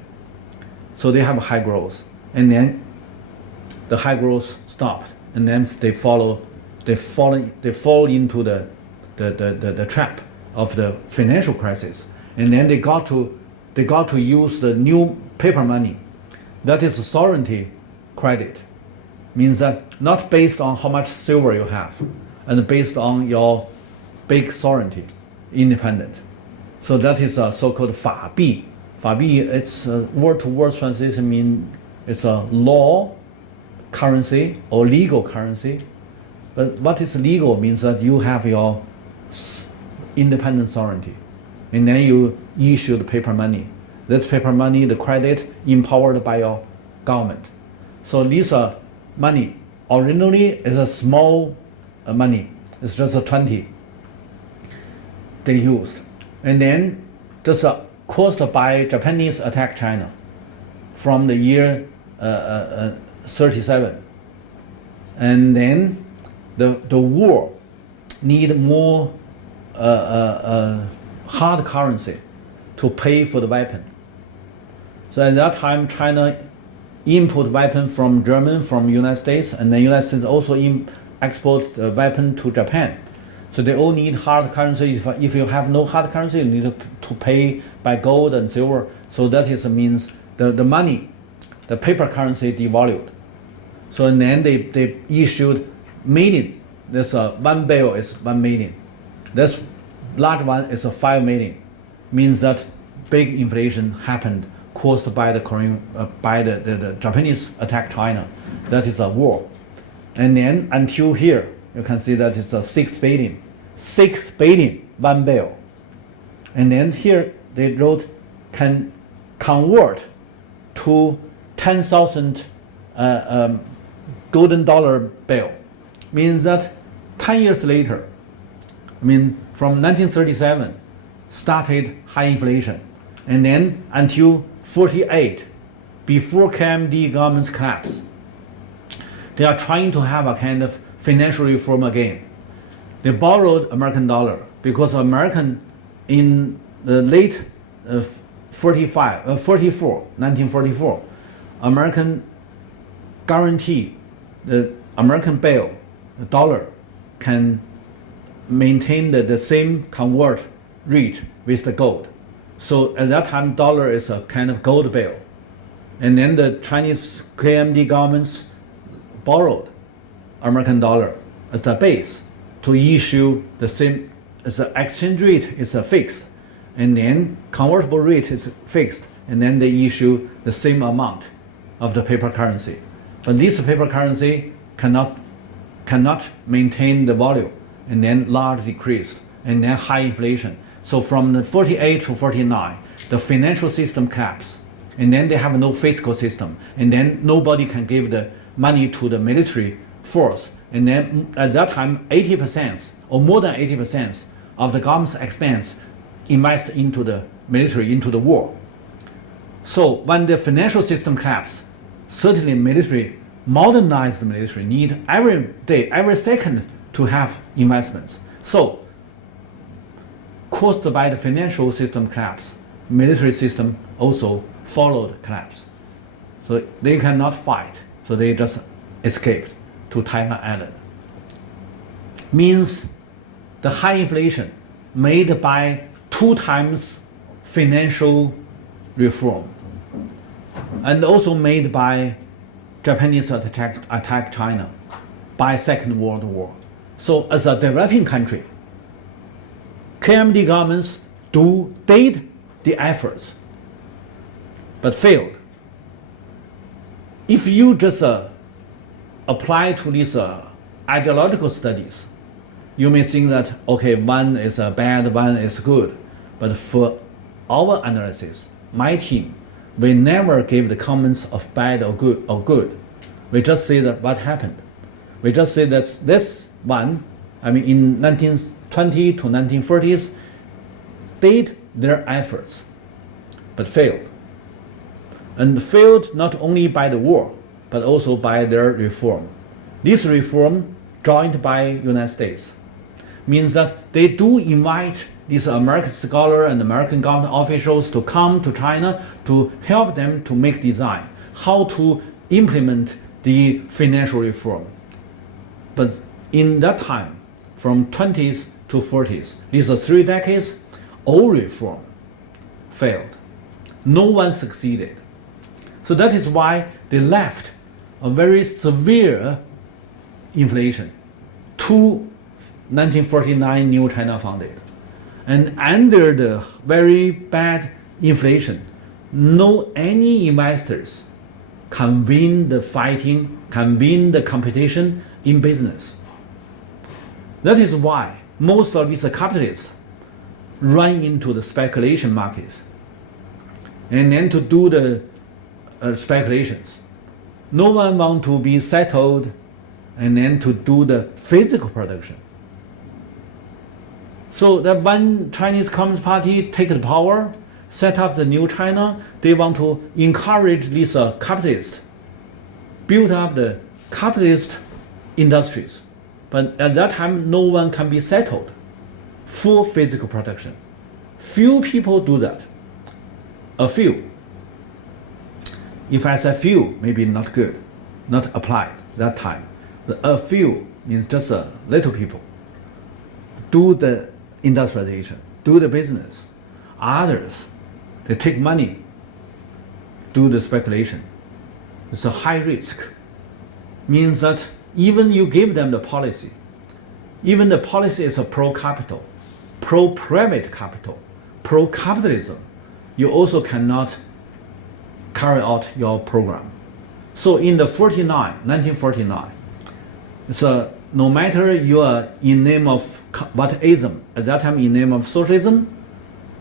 So they have high growth, and then the high growth stopped, and then they fall into the trap of the financial crisis, and then they got to use the new paper money, that is sovereignty credit, means that not based on how much silver you have, and based on your big sovereignty, independent. So that is a so-called 法币. 法币, its word-to-word translation means it's a law currency or legal currency. But what is legal means that you have your independent sovereignty, and then you issue the paper money. This paper money, the credit, empowered by your government. So these are money. Originally, it's a small money. It's just a 20 they used. And then just caused by Japanese attack China from the year 37. And then the war need more hard currency to pay for the weapon. So at that time, China import weapon from Germany, from United States, and the United States also export the weapon to Japan. So they all need hard currency. If you have no hard currency, you need to pay by gold and silver. So that means the money, the paper currency devalued. So and then they issued million. There's one bill is 1 million. This large one is 5 million. Means that big inflation happened caused by the Japanese attack China. That is a war. And then until here, you can see that it's 6 billion. 6 billion, one bill. And then here they wrote can convert to 10,000 golden dollar bill. Means that 10 years later, from 1937, started high inflation. And then until 48, before KMD government's collapse, they are trying to have a kind of financial reform again. They borrowed American dollar because American in the late 1944, American guarantee the American bill, the dollar, can maintain the same convert rate with the gold. So at that time, dollar is a kind of gold bill. And then the Chinese KMD governments borrowed American dollar as the base to issue the same, as the exchange rate is fixed, and then convertible rate is fixed, and then they issue the same amount of the paper currency. But this paper currency cannot maintain the volume, and then large decreased, and then high inflation. So from the 48 to 49, the financial system collapsed, and then they have no fiscal system, and then nobody can give the money to the military force. And then at that time, 80% or more than 80% of the government's expense invest into the military, into the war. So when the financial system collapsed, certainly military, modernized military need every day, every second to have investments. So caused by the financial system collapse, military system also followed collapse. So they cannot fight, so they just escaped to Taiwan Island. Means the high inflation made by 2 times financial reform, and also made by Japanese attack China by Second World War. So as a developing country, KMD governments did the efforts, but failed. If you just apply to these ideological studies, you may think that, okay, one is bad, one is good. But for our analysis, my team, we never give the comments of bad or good. We just say that what happened. We just say that this one, in 1920 to 1940s, did their efforts, but failed. And failed not only by the war, but also by their reform. This reform, joined by United States, means that they do invite these American scholars and American government officials to come to China to help them to make design, how to implement the financial reform. But in that time, from 20s to 40s, these are 3 decades, all reform failed. No one succeeded. So that is why they left a very severe inflation to 1949 New China founded. And under the very bad inflation, no any investors can win the fighting, can win the competition in business. That is why most of these capitalists run into the speculation markets. And then to do the speculations. No one wants to be settled and then to do the physical production. So that when Chinese Communist Party take the power, set up the new China, they want to encourage these capitalists, build up the capitalist industries. But at that time, no one can be settled for physical production. Few people do that. A few. If I say few, maybe not good, not applied that time. A few means just little people do the industrialization, do the business. Others, they take money, do the speculation. It's a high risk. Means that even you give them the policy, even the policy is a pro-capital, pro-private capital, pro-capitalism, you also cannot carry out your program. So in the 1949, so no matter you are in name of what ism, at that time in name of socialism,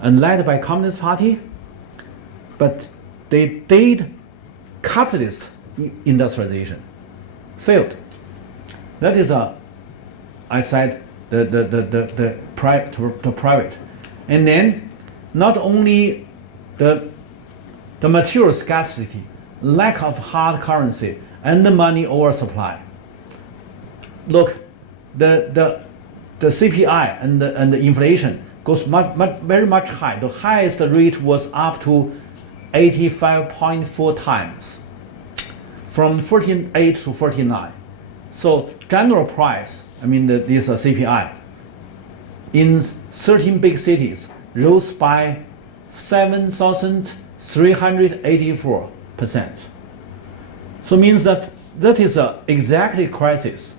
and led by Communist Party, but they did capitalist industrialization, failed. That is I said the private, and then not only the material scarcity, lack of hard currency, and the money oversupply. Look, the CPI and the inflation goes very much high. The highest rate was up to 85.4 times, from 48 to 49. So general price, this CPI, in 13 big cities rose by 7,384%. So means that is exactly crisis.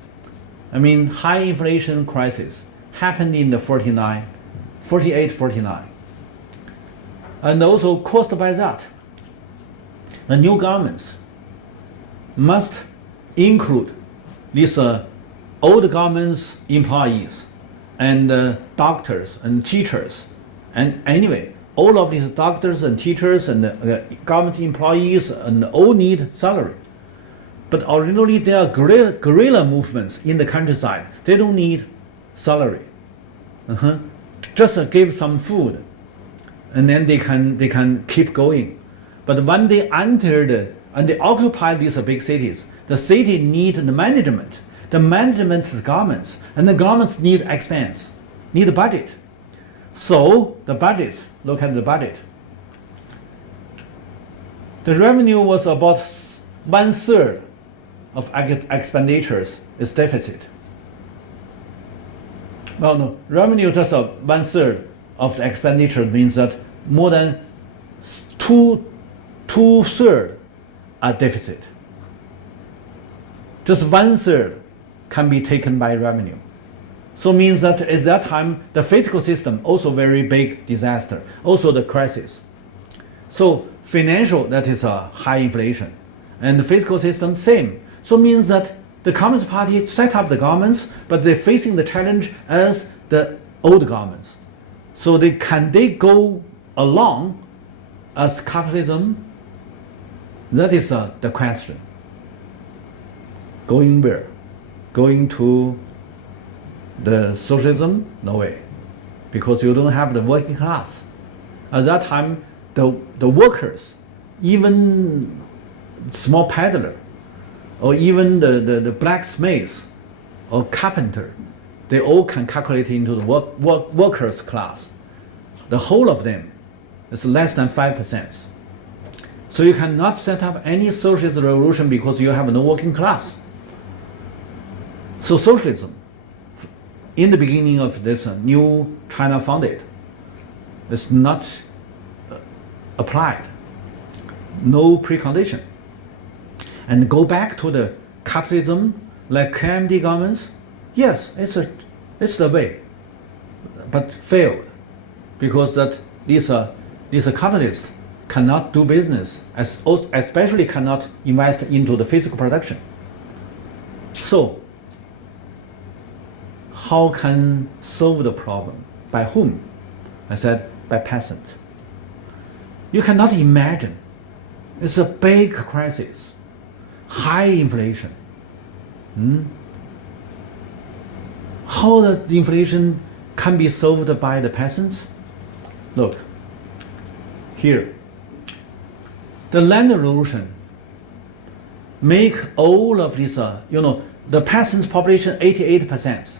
High inflation crisis happened in the 48, 49. And also caused by that, the new governments must include these old government's employees and doctors and teachers. And anyway, all of these doctors and teachers and government employees and all need salary. But originally there are guerrilla movements in the countryside. They don't need salary. Just give some food, and then they can keep going. But when they entered and they occupy these big cities, the city need the management. The management is governments, and the governments need expense, need budget. So the budget, look at the budget. The revenue was about 1/3 of expenditures is deficit. No. Revenue just 1/3 of the expenditure means that more than two-thirds are deficit. Just 1/3 can be taken by revenue. So means that at that time, the physical system also very big disaster, also the crisis. So financial, that is a high inflation. And the physical system, same. So means that the Communist Party set up the governments, but they're facing the challenge as the old governments. So can they go along as capitalism? That is the question. Going where? Going to the socialism? No way. Because you don't have the working class. At that time, the workers, even small peddler, or even the blacksmiths or carpenter, they all can calculate into the workers class. The whole of them is less than 5%. So you cannot set up any socialist revolution because you have no working class. So socialism, in the beginning of this new China founded, is not applied, no precondition. And go back to the capitalism, like KMD governments, yes, it's the way, but failed, because that these capitalists cannot do business, especially cannot invest into the physical production. So, how can solve the problem? By whom? I said, by peasant. You cannot imagine. It's a big crisis, high inflation. How the inflation can be solved by the peasants? Look, here. The land revolution make all of this, the peasants' population 88%.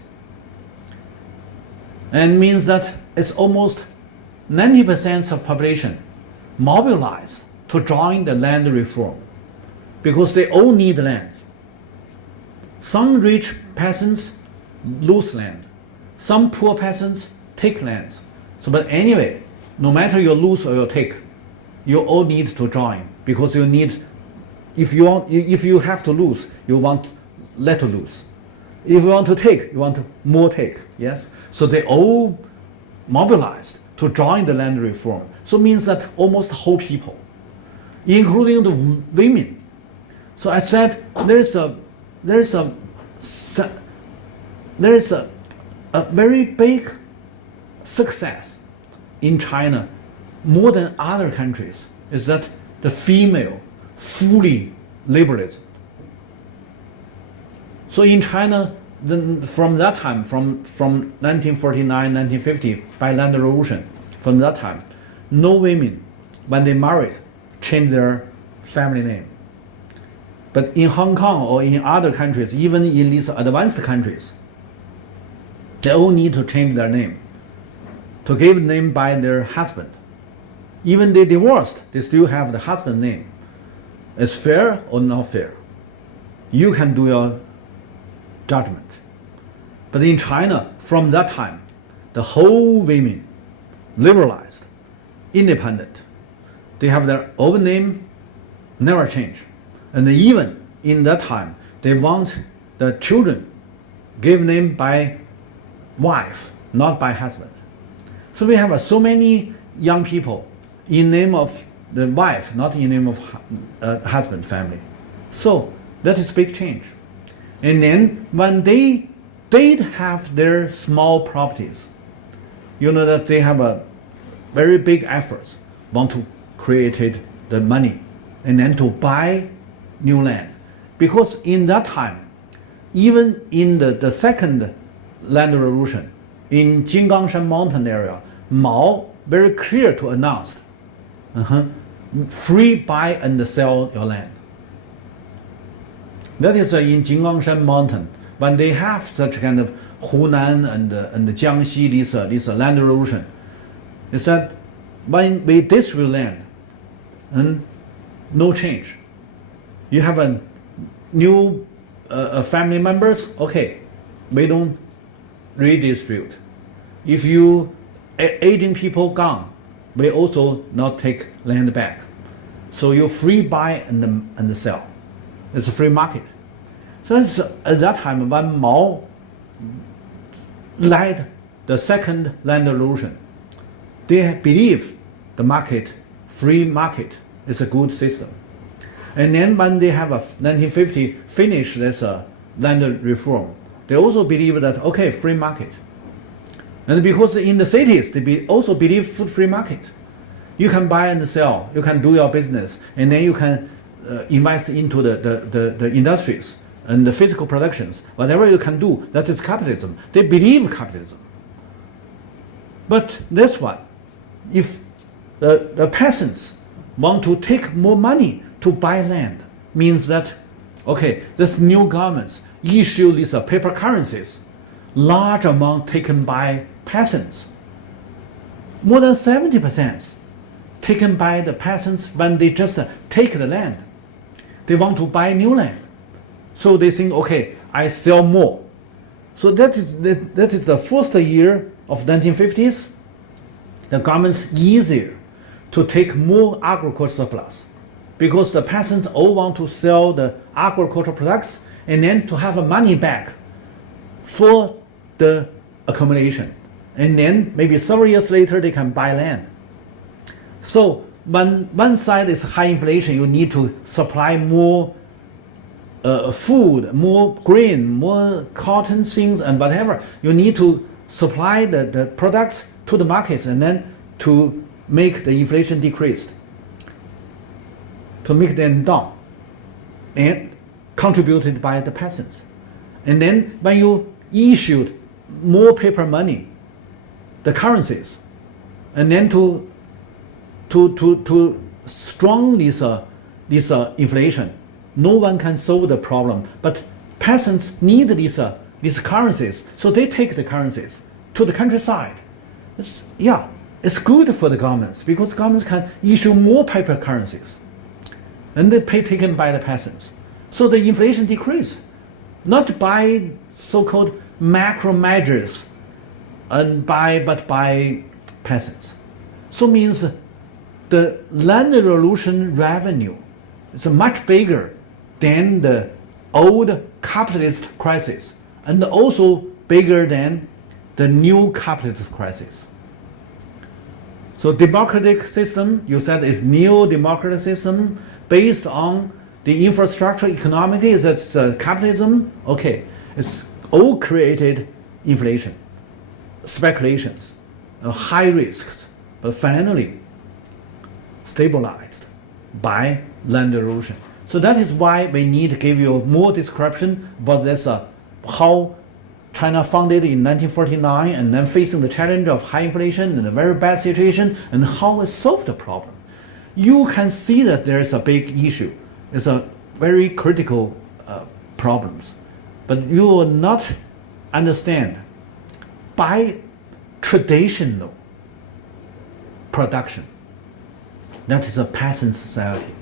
And means that it's almost 90% of population mobilized to join the land reform because they all need land. Some rich peasants lose land. Some poor peasants take land. So, but anyway, no matter you lose or you take, you all need to join because you need, if you have to lose, you want let lose. If you want to take, you want more take, yes? So they all mobilized to join the land reform. So it means that almost whole people, including the women. So I said there's a very big success in China, more than other countries, is that the female fully liberalism. So in China, from that time, from 1949, 1950, by land revolution, from that time, no women, when they married, changed their family name. But in Hong Kong or in other countries, even in these advanced countries, they all need to change their name, to give name by their husband. Even they divorced, they still have the husband name. It's fair or not fair? You can do your judgment. But in China, from that time, the whole women liberalized, independent. They have their own name, never change. And even in that time, they want the children give name by wife, not by husband. So we have so many young people in name of the wife, not in name of husband family. So that is big change. And then when they did have their small properties, that they have a very big efforts, want to create the money and then to buy new land. Because in that time, even in the second land revolution, in Jinggangshan mountain area, Mao very clear to announce, free buy and sell your land. That is in Jinggangshan mountain. When they have such kind of Hunan and Jiangxi, this land revolution, they said, when we distribute land, and no change. You have a new family members, okay, we don't redistribute. If you aging people gone, we also not take land back. So you free buy and sell. It's a free market. So it's, at that time when Mao led the second land revolution, they believe the market, free market, is a good system. And then when they have a 1950 finish this land reform, they also believe that, okay, free market. And because in the cities, they also believe free market. You can buy and sell, you can do your business, and then you can invest into the industries and the physical productions. Whatever you can do, that is capitalism. They believe capitalism. But this one, if the peasants want to take more money to buy land, means that, okay, this new governments issue these paper currencies, large amount taken by peasants. More than 70% taken by the peasants when they just take the land. They want to buy new land. So they think, okay, I sell more. So that is the first year of 1950s. The government's easier to take more agricultural surplus because the peasants all want to sell the agricultural products and then to have money back for the accumulation. And then maybe several years later they can buy land. So when one side is high inflation, you need to supply more food, more grain, more cotton things and whatever. You need to supply the products to the markets and then to make the inflation decreased, to make them down, and contributed by the peasants. And then when you issued more paper money, the currencies, and then to strong this inflation, no one can solve the problem. But peasants need these currencies, so they take the currencies to the countryside. It's good for the governments because governments can issue more paper currencies, and they pay taken by the peasants. So the inflation decrease, not by so-called macro measures, but by peasants. So means the land revolution revenue is much bigger than the old capitalist crisis, and also bigger than the new capitalist crisis. So democratic system, you said, is neo-democratic system based on the infrastructure economy, that's capitalism. Okay, it's all created inflation, speculations, high risks, but finally stabilized by land erosion. So that is why we need to give you more description about this, how China founded in 1949 and then facing the challenge of high inflation and a very bad situation and how it solved the problem. You can see that there is a big issue. It's a very critical problems. But you will not understand by traditional production. That is a peasant society.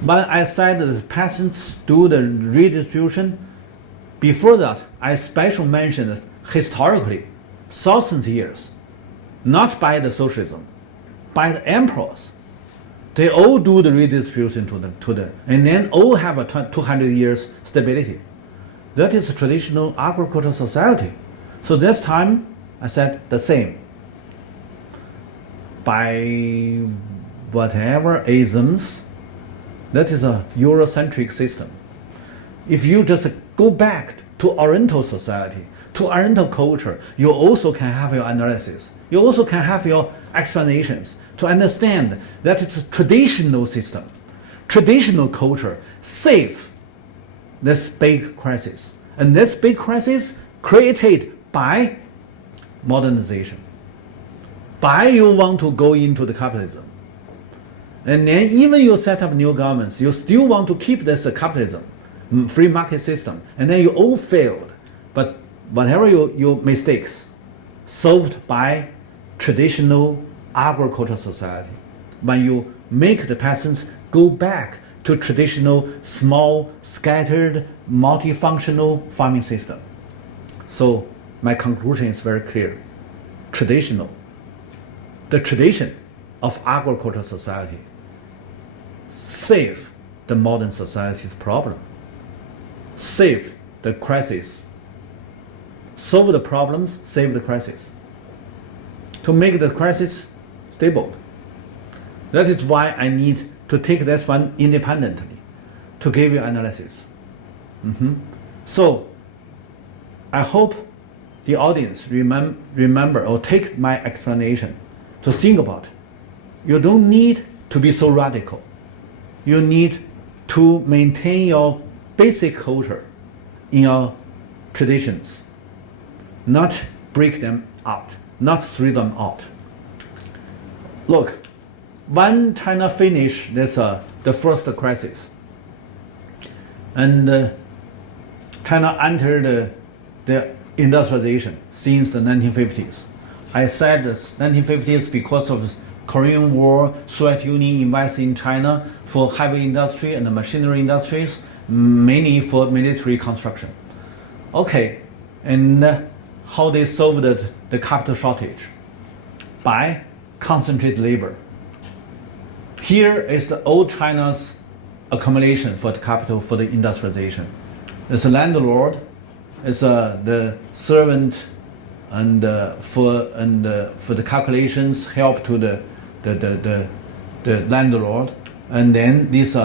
But I said that peasants do the redistribution. Before that, I special mentioned that historically, thousands of years, not by the socialism, by the emperors, they all do the redistribution to the and then all have a 200 years stability. That is a traditional agricultural society. So this time, I said the same. By whatever isms, that is a Eurocentric system. If you just go back to Oriental society, to Oriental culture, you also can have your analysis. You also can have your explanations to understand that it's a traditional system, traditional culture, save this big crisis. And this big crisis created by modernization, by you want to go into the capitalism. And then even you set up new governments, you still want to keep this capitalism, free market system, and then you all failed. But whatever your mistakes, solved by traditional agricultural society. When you make the peasants go back to traditional, small, scattered, multifunctional farming system. So my conclusion is very clear. The tradition of agricultural society save the modern society's problem, save the crisis, solve the problems, save the crisis, to make the crisis stable. That is why I need to take this one independently to give you analysis. So I hope the audience remember or take my explanation to think about. You don't need to be so radical. You need to maintain your basic culture in your traditions, not break them out, not throw them out. Look, when China finished this, the first crisis, and China entered the industrialization since the 1950s. I said the 1950s because of Korean War, Soviet Union invested in China for heavy industry and machinery industries, mainly for military construction. Okay, and how they solved the capital shortage? By concentrate labor. Here is the old China's accumulation for the capital for the industrialization. It's a landlord, it's the servant, and for the calculations help to the landlord, and then these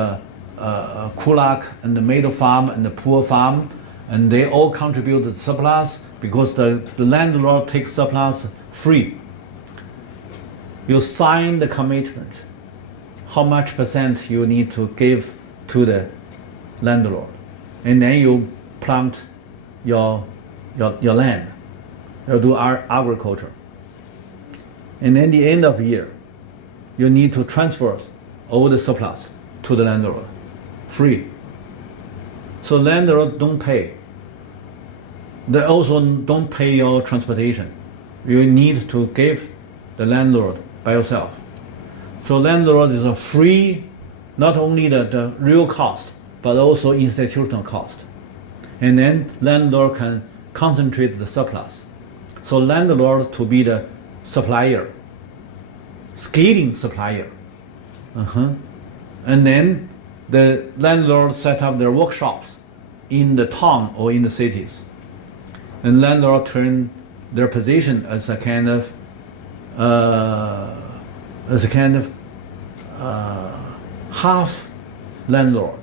kulak and the middle farm and the poor farm, and they all contribute to the surplus because the landlord takes surplus free. You sign the commitment, how much percent you need to give to the landlord, and then you plant your land, you do agriculture, and then the end of the year, you need to transfer all the surplus to the landlord, free. So landlord don't pay. They also don't pay your transportation. You need to give the landlord by yourself. So landlord is a free, not only the real cost, but also institutional cost. And then landlord can concentrate the surplus. So landlord to be the supplier, scaling supplier. And then the landlord set up their workshops in the town or in the cities. And landlord turn their position as a kind of half landlord,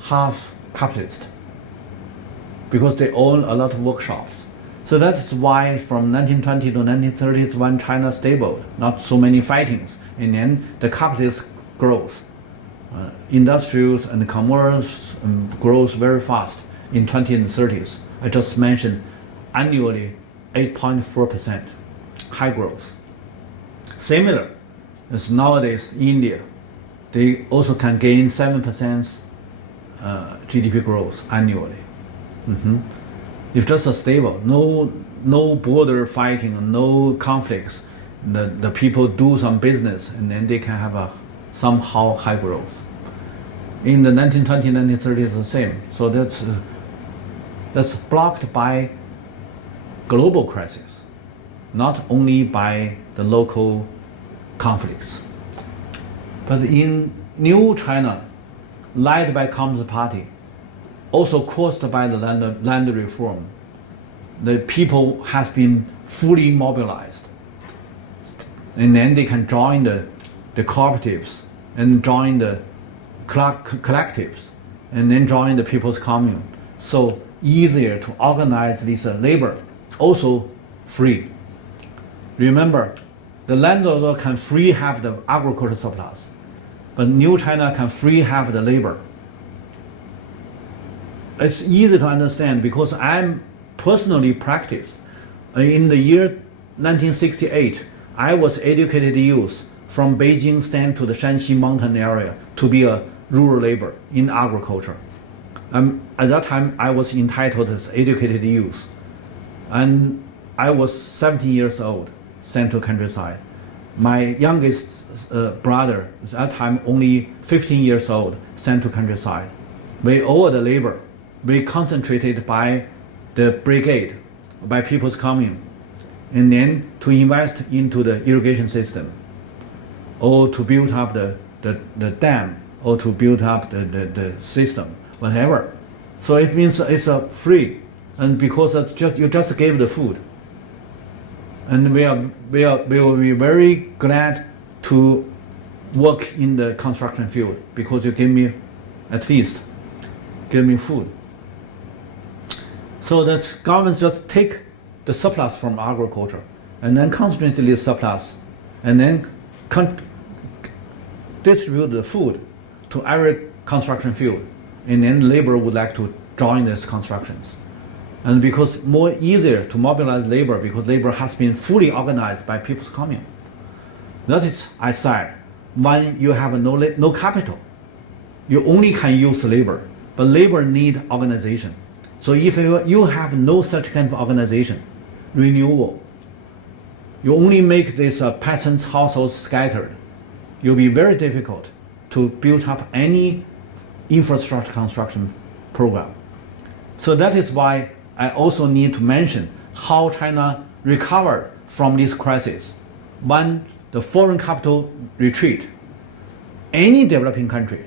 half capitalist, because they own a lot of workshops. So that's why from 1920 to 1930s, when China stable, not so many fightings, and then the capitalist growth, industrials and commerce grows very fast in 20s and 30s. I just mentioned annually 8.4%, high growth. Similar as nowadays India, they also can gain 7% GDP growth annually. If just a stable, no border fighting, no conflicts, the people do some business and then they can have a somehow high growth. In the 1920s, 1930s, the same. So that's blocked by global crisis, not only by the local conflicts. But in New China, led by Communist Party, also caused by the land reform, the people has been fully mobilized. And then they can join the cooperatives and join the collectives and then join the people's commune. So easier to organize this labor, also free. Remember, the landlord can free have the agricultural surplus, but New China can free have the labor. It's easy to understand because I'm personally practiced. In the year 1968, I was educated youth from Beijing sent to the Shanxi mountain area to be a rural labor in agriculture. At that time, I was entitled as educated youth. And I was 17 years old, sent to countryside. My youngest brother, at that time only 15 years old, sent to countryside. We all the labor, we concentrated by the brigade by people's coming, and then to invest into the irrigation system, or to build up the dam, or to build up the system, whatever. So it means it's free, and because it's just you just gave the food, and we will be very glad to work in the construction field because you give me at least give me food. So that governments just take the surplus from agriculture and then concentrate the surplus and then distribute the food to every construction field, and then labor would like to join these constructions. And because more easier to mobilize labor because labor has been fully organized by people's commune. That is, I said, when you have no capital, you only can use labor, but labor need organization. So if you have no such kind of organization, renewal, you only make these peasants' households scattered, it'll be very difficult to build up any infrastructure construction program. So that is why I also need to mention how China recovered from this crisis. When the foreign capital retreat, any developing country,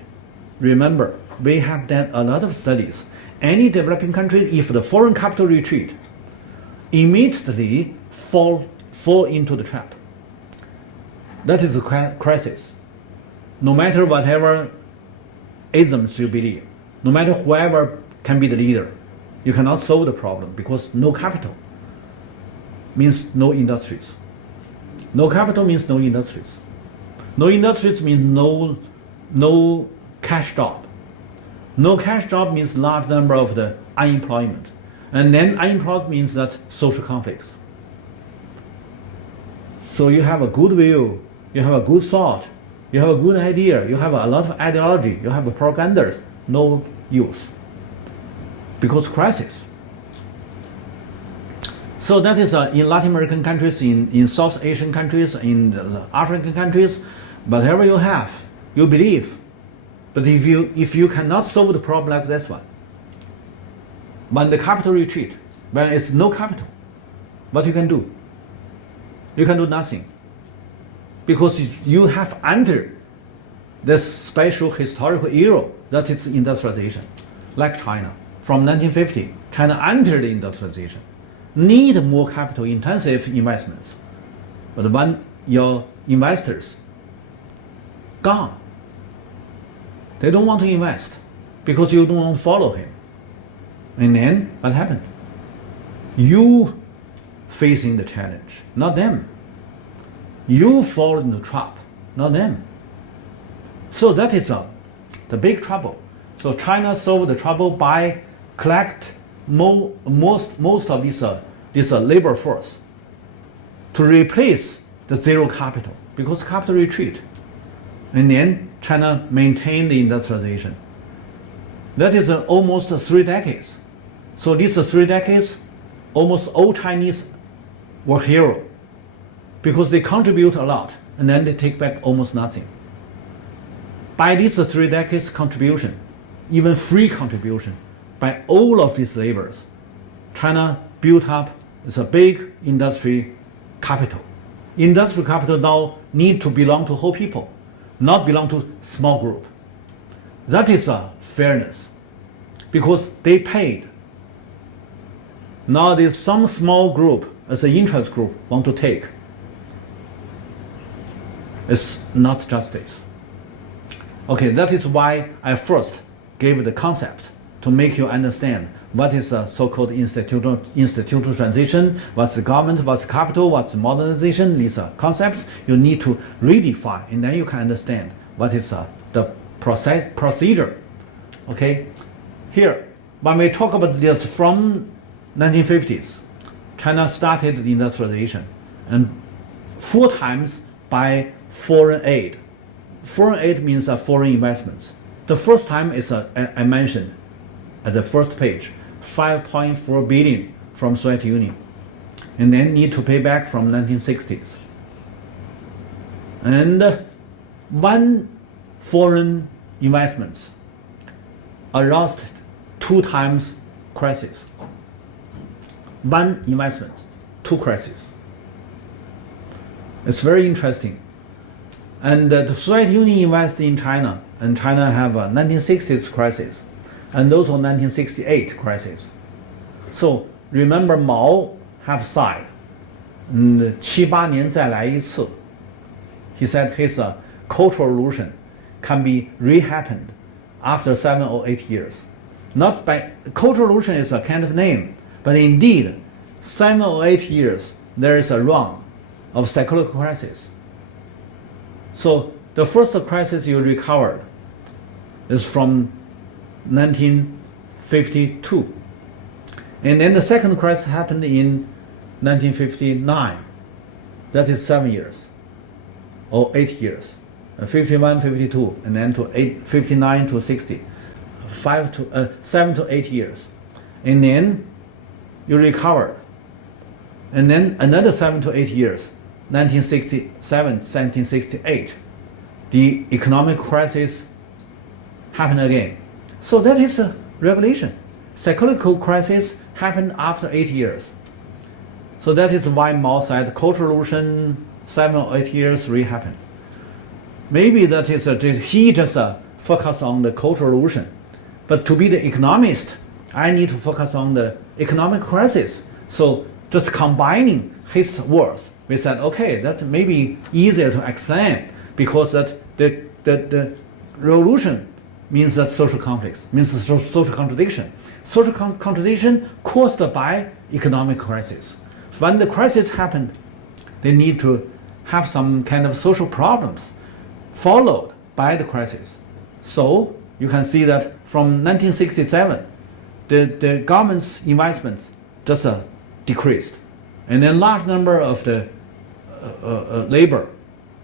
remember, we have done a lot of studies. Any developing country, if the foreign capital retreat, immediately fall into the trap. That is a crisis. No matter whatever isms you believe, no matter whoever can be the leader, you cannot solve the problem because no capital means no industries. No capital means no industries. No industries means no cash job. No cash job means large number of the unemployment. And then unemployment means that social conflicts. So you have a good will, you have a good thought, you have a good idea, you have a lot of ideology, you have propagandas, no use. Because crisis. So that is in Latin American countries, in South Asian countries, in the African countries, whatever you have, you believe. But if you cannot solve the problem like this one, when the capital retreat, when it's no capital, what you can do? You can do nothing. Because you have entered this special historical era that is industrialization, like China. From 1950, China entered industrialization, need more capital intensive investments. But when your investors gone, they don't want to invest because you don't want to follow him. And then what happened? You facing the challenge, not them. You fall in the trap, not them. So that is the big trouble. So China solved the trouble by collect most of this labor force to replace the zero capital because capital retreat. And then China maintained the industrialization. That is almost 3 decades. So these 3 decades, almost all Chinese were heroes because they contribute a lot and then they take back almost nothing. By these 3 decades contribution, even free contribution, by all of these labors, China built up a big industry capital. Industrial capital now need to belong to whole people, not belong to small group. That is a fairness, because they paid. Now there's some small group as an interest group want to take. It's not justice. Okay, that is why I first gave the concept to make you understand what is a so-called institutional transition, what's the government, what's the capital, what's modernization. These are concepts you need to redefine, and then you can understand what is the procedure. Okay, here, when we talk about this from 1950s, China started the industrialization, and 4 times by foreign aid. Foreign aid means foreign investments. The first time is I mentioned at the first page, 5.4 billion from Soviet Union, and then need to pay back from 1960s. And one foreign investments aroused 2 times crisis. one investment, two crises. It's very interesting. And the Soviet Union invested in China, and China have a 1960s crisis, and also 1968 crisis. So remember Mao have said, 7-8年再来一次. He said his cultural revolution can be re-happened after 7 or 8 years. Not by cultural revolution is a kind of name, but indeed 7 or 8 years there is a run of cyclical crisis. So the first crisis you recovered is from 1952. And then the second crisis happened in 1959. That is 7 years or 8 years. 51, 52, and then to 59 to 60. 7 to 8 years. And then you recovered. And then another 7 to 8 years. 1967, 1968, the economic crisis happened again. So that is a regulation. Cyclical crisis happened after 8 years. So that is why Mao said cultural revolution 7 or 8 years re-happened. Maybe that is he just focused on the cultural revolution. But to be the economist, I need to focus on the economic crisis. So just combining his words, we said, okay, that may be easier to explain because that the revolution means that social conflicts, means social contradiction. Social contradiction caused by economic crisis. When the crisis happened, they need to have some kind of social problems followed by the crisis. So you can see that from 1967, the government's investments just decreased. And then large number of the labor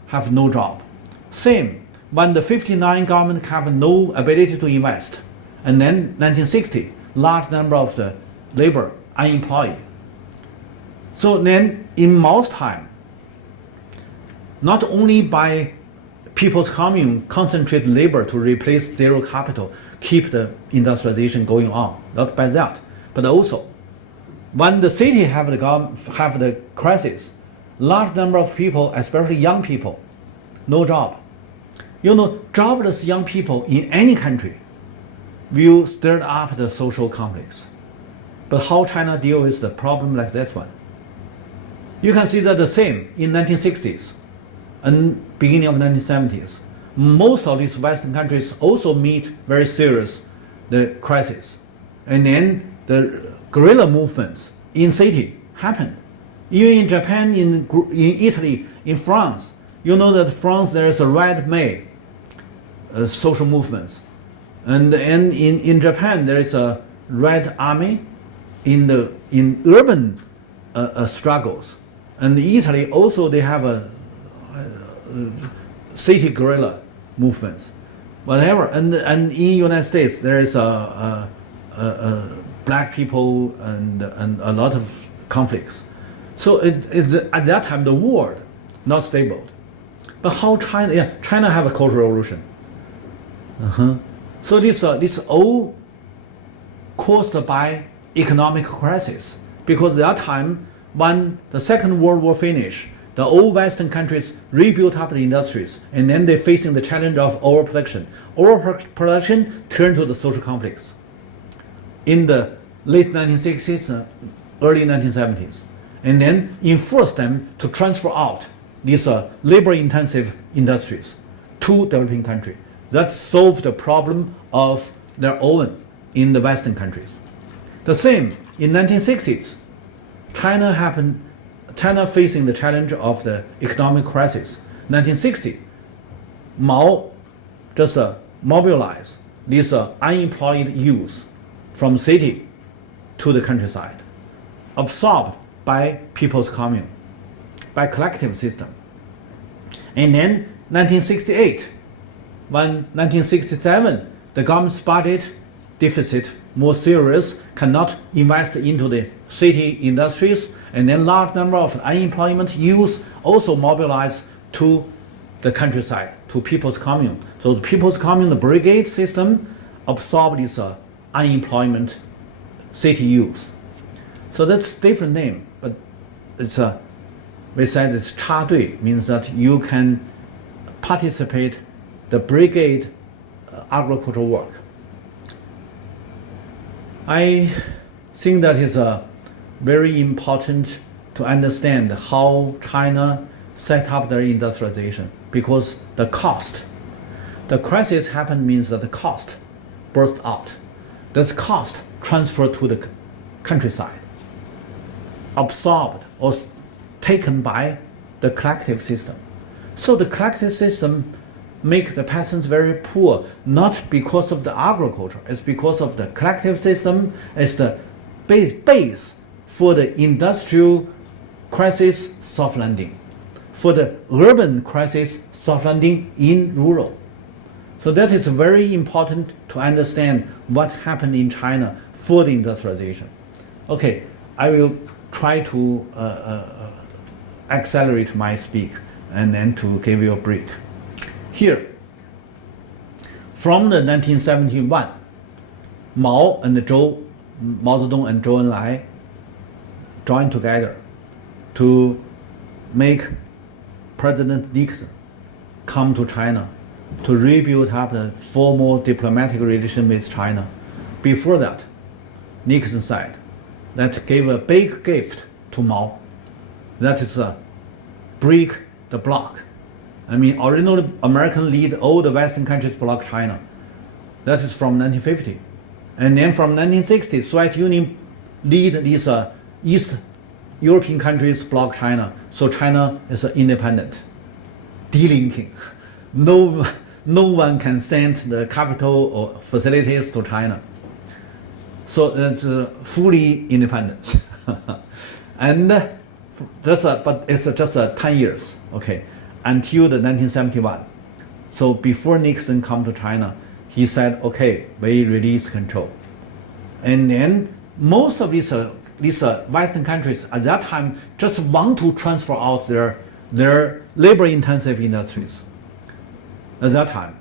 have no job. Same, when the 59 government have no ability to invest, and then 1960, large number of the labor unemployed. So then in Mao's time, not only by People's Commune concentrate labor to replace zero capital, keep the industrialization going on, not by that, but also when the city have the crisis, large number of people, especially young people, no job. You know, jobless young people in any country will stir up the social conflicts. But how China deal with the problem like this one? You can see that the same in 1960s and beginning of 1970s. Most of these Western countries also meet very serious the crisis. And then the guerrilla movements in city happen. Even in Japan, in Italy, in France, you know that France there is a Red May social movements. And in Japan there is a Red Army in urban struggles. And in Italy also they have a city guerrilla movements, whatever. And in the United States there is black people and a lot of conflicts. So at that time the world not stable. But how China? Yeah, China have a cultural revolution. So this all caused by economic crisis, because at that time when the Second World War finished, the old Western countries rebuilt up the industries, and then they're facing the challenge of overproduction. Overproduction turned to the social conflicts in the late 1960s and early 1970s, and then enforced them to transfer out these labor-intensive industries to developing countries. That solved the problem of their own in the Western countries. The same in 1960s, China facing the challenge of the economic crisis. 1960, Mao just mobilized these unemployed youth from city to the countryside, absorbed by People's Commune, by collective system. And then 1968, when 1967, the government's budget deficit more serious, cannot invest into the city industries, and then large number of unemployment youth also mobilized to the countryside, to People's Commune. So the People's Commune, the brigade system, absorbed this unemployment city youth. So that's different name, but it's a, we said it's 插队, means that you can participate the brigade agricultural work. I think that is very important to understand how China set up their industrialization, because the cost, the crisis happened means that the cost burst out. This cost transferred to the countryside, absorbed or taken by the collective system. So the collective system make the peasants very poor, not because of the agriculture, it's because of the collective system as the base for the industrial crisis soft landing, for the urban crisis soft landing in rural. So that is very important to understand what happened in China for the industrialization. Okay, I will try to accelerate my speak and then to give you a break. Here, from the 1971, Mao Zedong and Zhou Enlai joined together to make President Nixon come to China to rebuild up the formal diplomatic relation with China. Before that, Nixon said that gave a big gift to Mao. That is break the bloc. I mean, originally American lead all the Western countries block China. That is from 1950. And then from 1960, Soviet Union lead these East European countries block China. So China is independent, delinking. No one can send the capital or facilities to China. So it's fully independent. And but it's just 10 years, okay, until the 1971. So before Nixon come to China, he said, okay, we release control. And then most of these Western countries at that time just want to transfer out their labor-intensive industries at that time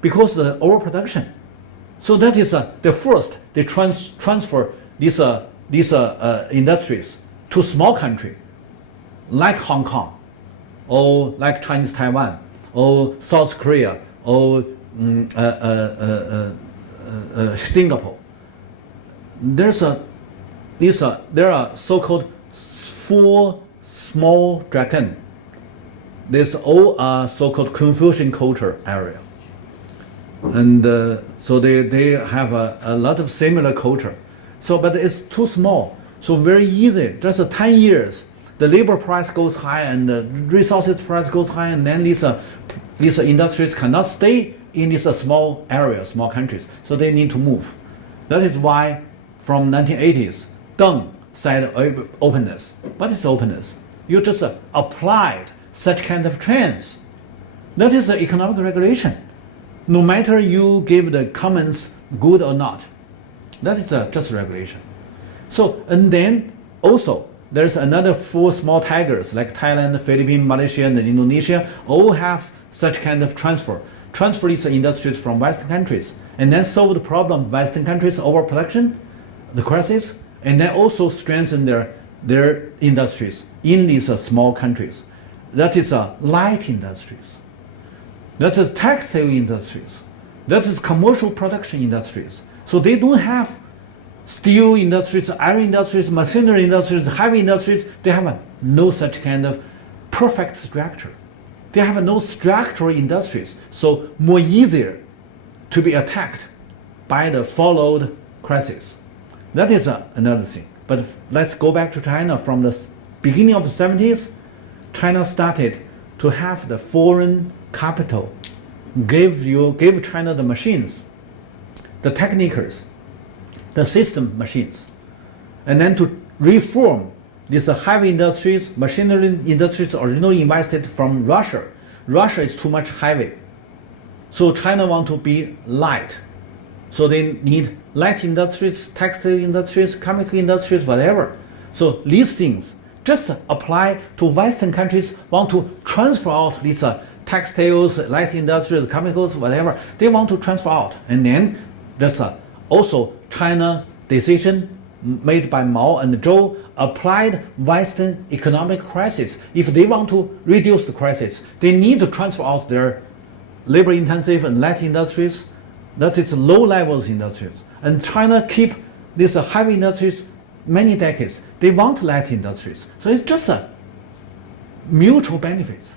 because of the overproduction. So that is the first, they transfer these industries to small country like Hong Kong or like Chinese Taiwan or South Korea or Singapore. There are so-called 4 small dragon. These all are so-called Confucian culture area. And so they have a lot of similar culture. So, but it's too small. So very easy, just 10 years, the labor price goes high and the resources price goes high, and then these industries cannot stay in these small areas, small countries. So they need to move. That is why from 1980s, Deng said openness. What is openness? You just applied such kind of trends. That is economic regulation. No matter you give the comments good or not, that is just regulation. So, and then also there's another 4 small tigers like Thailand, Philippines, Malaysia, and Indonesia all have such kind of transfer these industries from Western countries, and then solve the problem Western countries overproduction, the crisis, and then also strengthen their industries in these small countries. That is light industries. That is textile industries. That is commercial production industries. So they don't have steel industries, iron industries, machinery industries, heavy industries. They have no such kind of perfect structure. They have no structural industries. So more easier to be attacked by the followed crisis. That is another thing. But let's go back to China. From the beginning of the 70s, China started to have the foreign capital give China the machines, the technikers, the system machines, and then to reform these heavy industries, machinery industries originally invested from Russia. Russia is too much heavy. So China want to be light. So they need light industries, textile industries, chemical industries, whatever. So these things just apply to Western countries want to transfer out these textiles, light industries, chemicals, whatever. They want to transfer out. And then there's also China's decision made by Mao and Zhou applied Western economic crisis. If they want to reduce the crisis, they need to transfer out their labor-intensive and light industries, that is low-levels industries. And China keep these heavy industries many decades. They want light industries. So it's just a mutual benefits.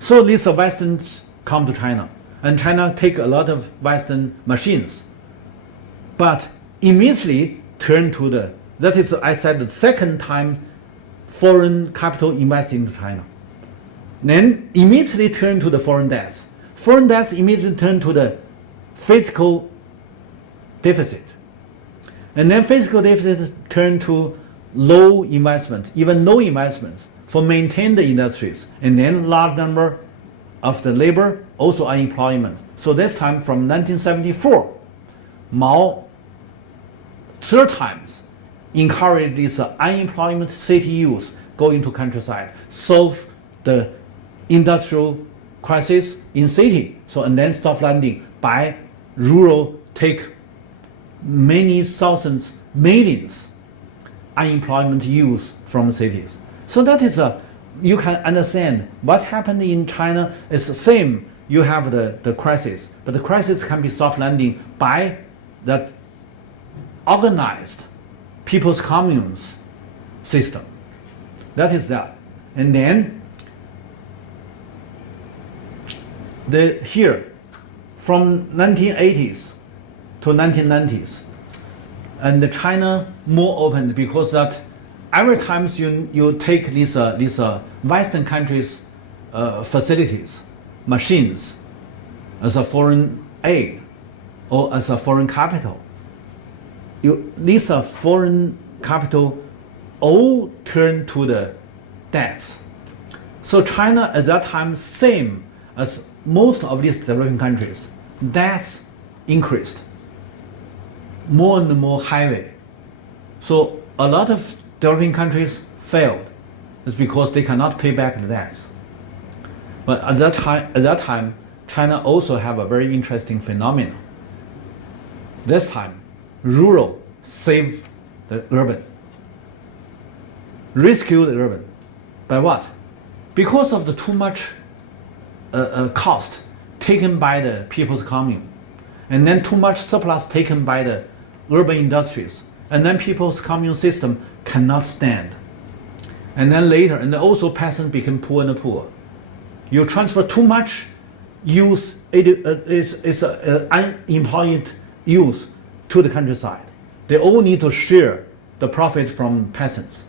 So these Westerns come to China, and China take a lot of Western machines, but immediately turn to that is, I said, the second time foreign capital invest into China. Then immediately turn to the foreign debts. Foreign debts immediately turn to the fiscal deficit. And then fiscal deficit turn to low investment, even no investments for maintain the industries. And then large number of the labor, also unemployment. So this time from 1974, Mao third times encouraged this unemployment city youth go into countryside, solve the industrial crisis in city. So and then soft landing by rural take many thousands, millions unemployment youth from cities. So that is you can understand what happened in China is the same. You have the crisis, but the crisis can be soft landing by that organized people's communes system. That is that. And then here from 1980s to 1990s, and the China more open because that every time you take these Western countries facilities, machines as a foreign aid or as a foreign capital, these foreign capital all turn to the debts. So China at that time, same as most of these developing countries, debts increased more and more heavy. So a lot of developing countries failed. It's because they cannot pay back the debts. But at that time, China also have a very interesting phenomenon. This time, rural save the urban. Rescue the urban. By what? Because of the too much cost taken by the people's commune, and then too much surplus taken by the urban industries, and then people's commune system cannot stand. And then later, and also peasants become poor and poor. You transfer too much youth, unemployed youth to the countryside. They all need to share the profit from peasants.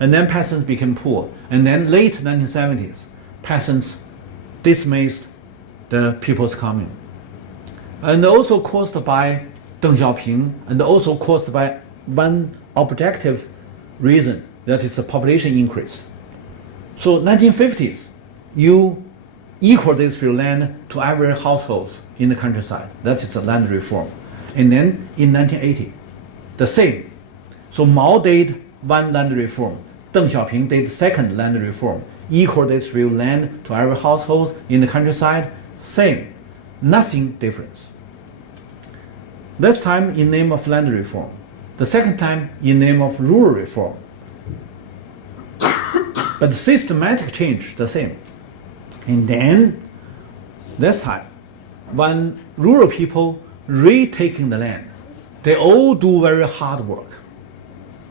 And then peasants became poor. And then late 1970s, peasants dismissed the people's commune. And also caused by Deng Xiaoping, and also caused by one objective reason, that is the population increased. So 1950s, you equal this land to every household in the countryside. That is a land reform. And then in 1980, the same. So Mao did one land reform. Deng Xiaoping did second land reform. Equal distribute land to every household in the countryside. Same. Nothing difference. This time in name of land reform. The second time in name of rural reform. But the systematic change the same. And then this time, when rural people retaking the land, they all do very hard work.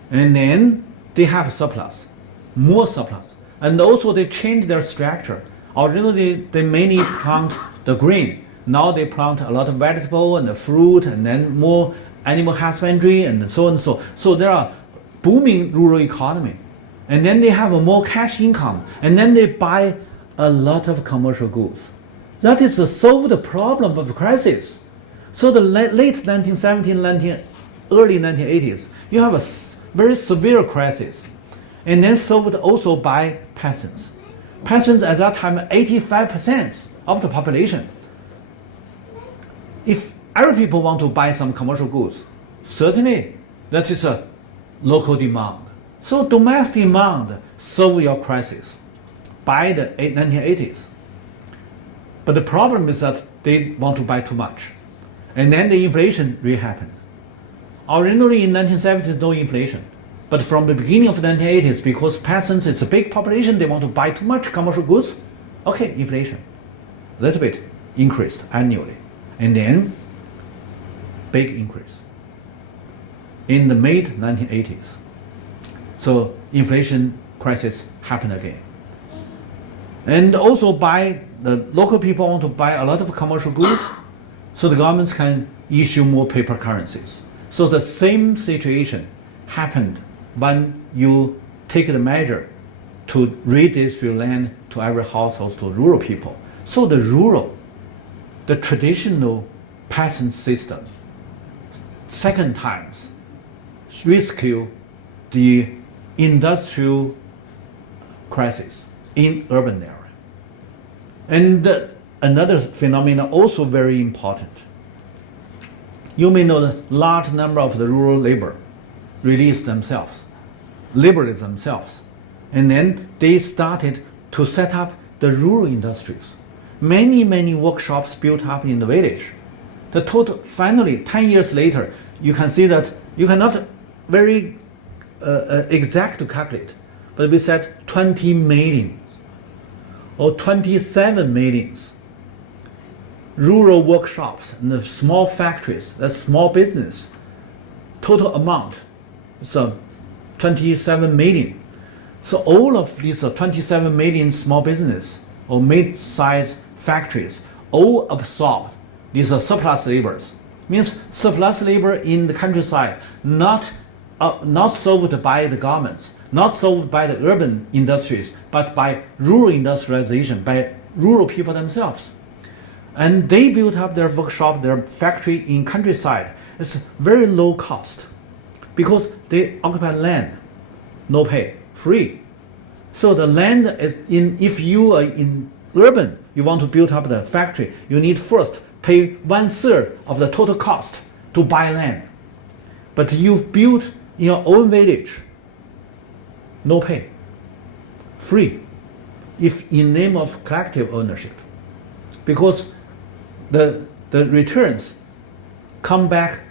And then they have surplus, more surplus. And also they change their structure. Originally they mainly plant the grain. Now they plant a lot of vegetable and the fruit, and then more animal husbandry and so and so. So there are booming rural economy. And then they have a more cash income. And then they buy a lot of commercial goods. That is to solve the problem of the crisis. So the late 1970s, early 1980s, you have a very severe crisis. And then solved also by peasants. Peasants at that time, 85% of the population. If every people want to buy some commercial goods, certainly that is a local demand. So domestic demand solve your crisis by the 1980s. But the problem is that they want to buy too much. And then the inflation really happened. Originally in 1970s, no inflation. But from the beginning of the 1980s, because peasants, it's a big population, they want to buy too much commercial goods. Okay, inflation. A little bit increased annually. And then, big increase in the mid 1980s. So inflation crisis happened again. And also the local people want to buy a lot of commercial goods, so the governments can issue more paper currencies. So the same situation happened when you take the measure to redistribute land to every household, to rural people. So the traditional peasant system, second times, rescue the industrial crisis in urban area. And another phenomenon also very important. You may know that large number of the rural labor released themselves, liberalized themselves, and then they started to set up the rural industries. Many workshops built up in the village. The total, finally, 10 years later, you can see that you cannot very exact to calculate, but we said 20 million or 27 millions rural workshops and the small factories, the small business, total amount, so 27 million. So all of these 27 million small business or mid-sized factories all absorbed these surplus labors. Means surplus labor in the countryside, not solved by the governments, not solved by the urban industries, but by rural industrialization, by rural people themselves. And they built up their workshop, their factory in countryside. It's very low cost because they occupy land, no pay, free. So the land is if you are in urban, you want to build up the factory, you need first pay 1/3 of the total cost to buy land. But you've built in your own village, no pay, free, if in name of collective ownership. Because the returns come back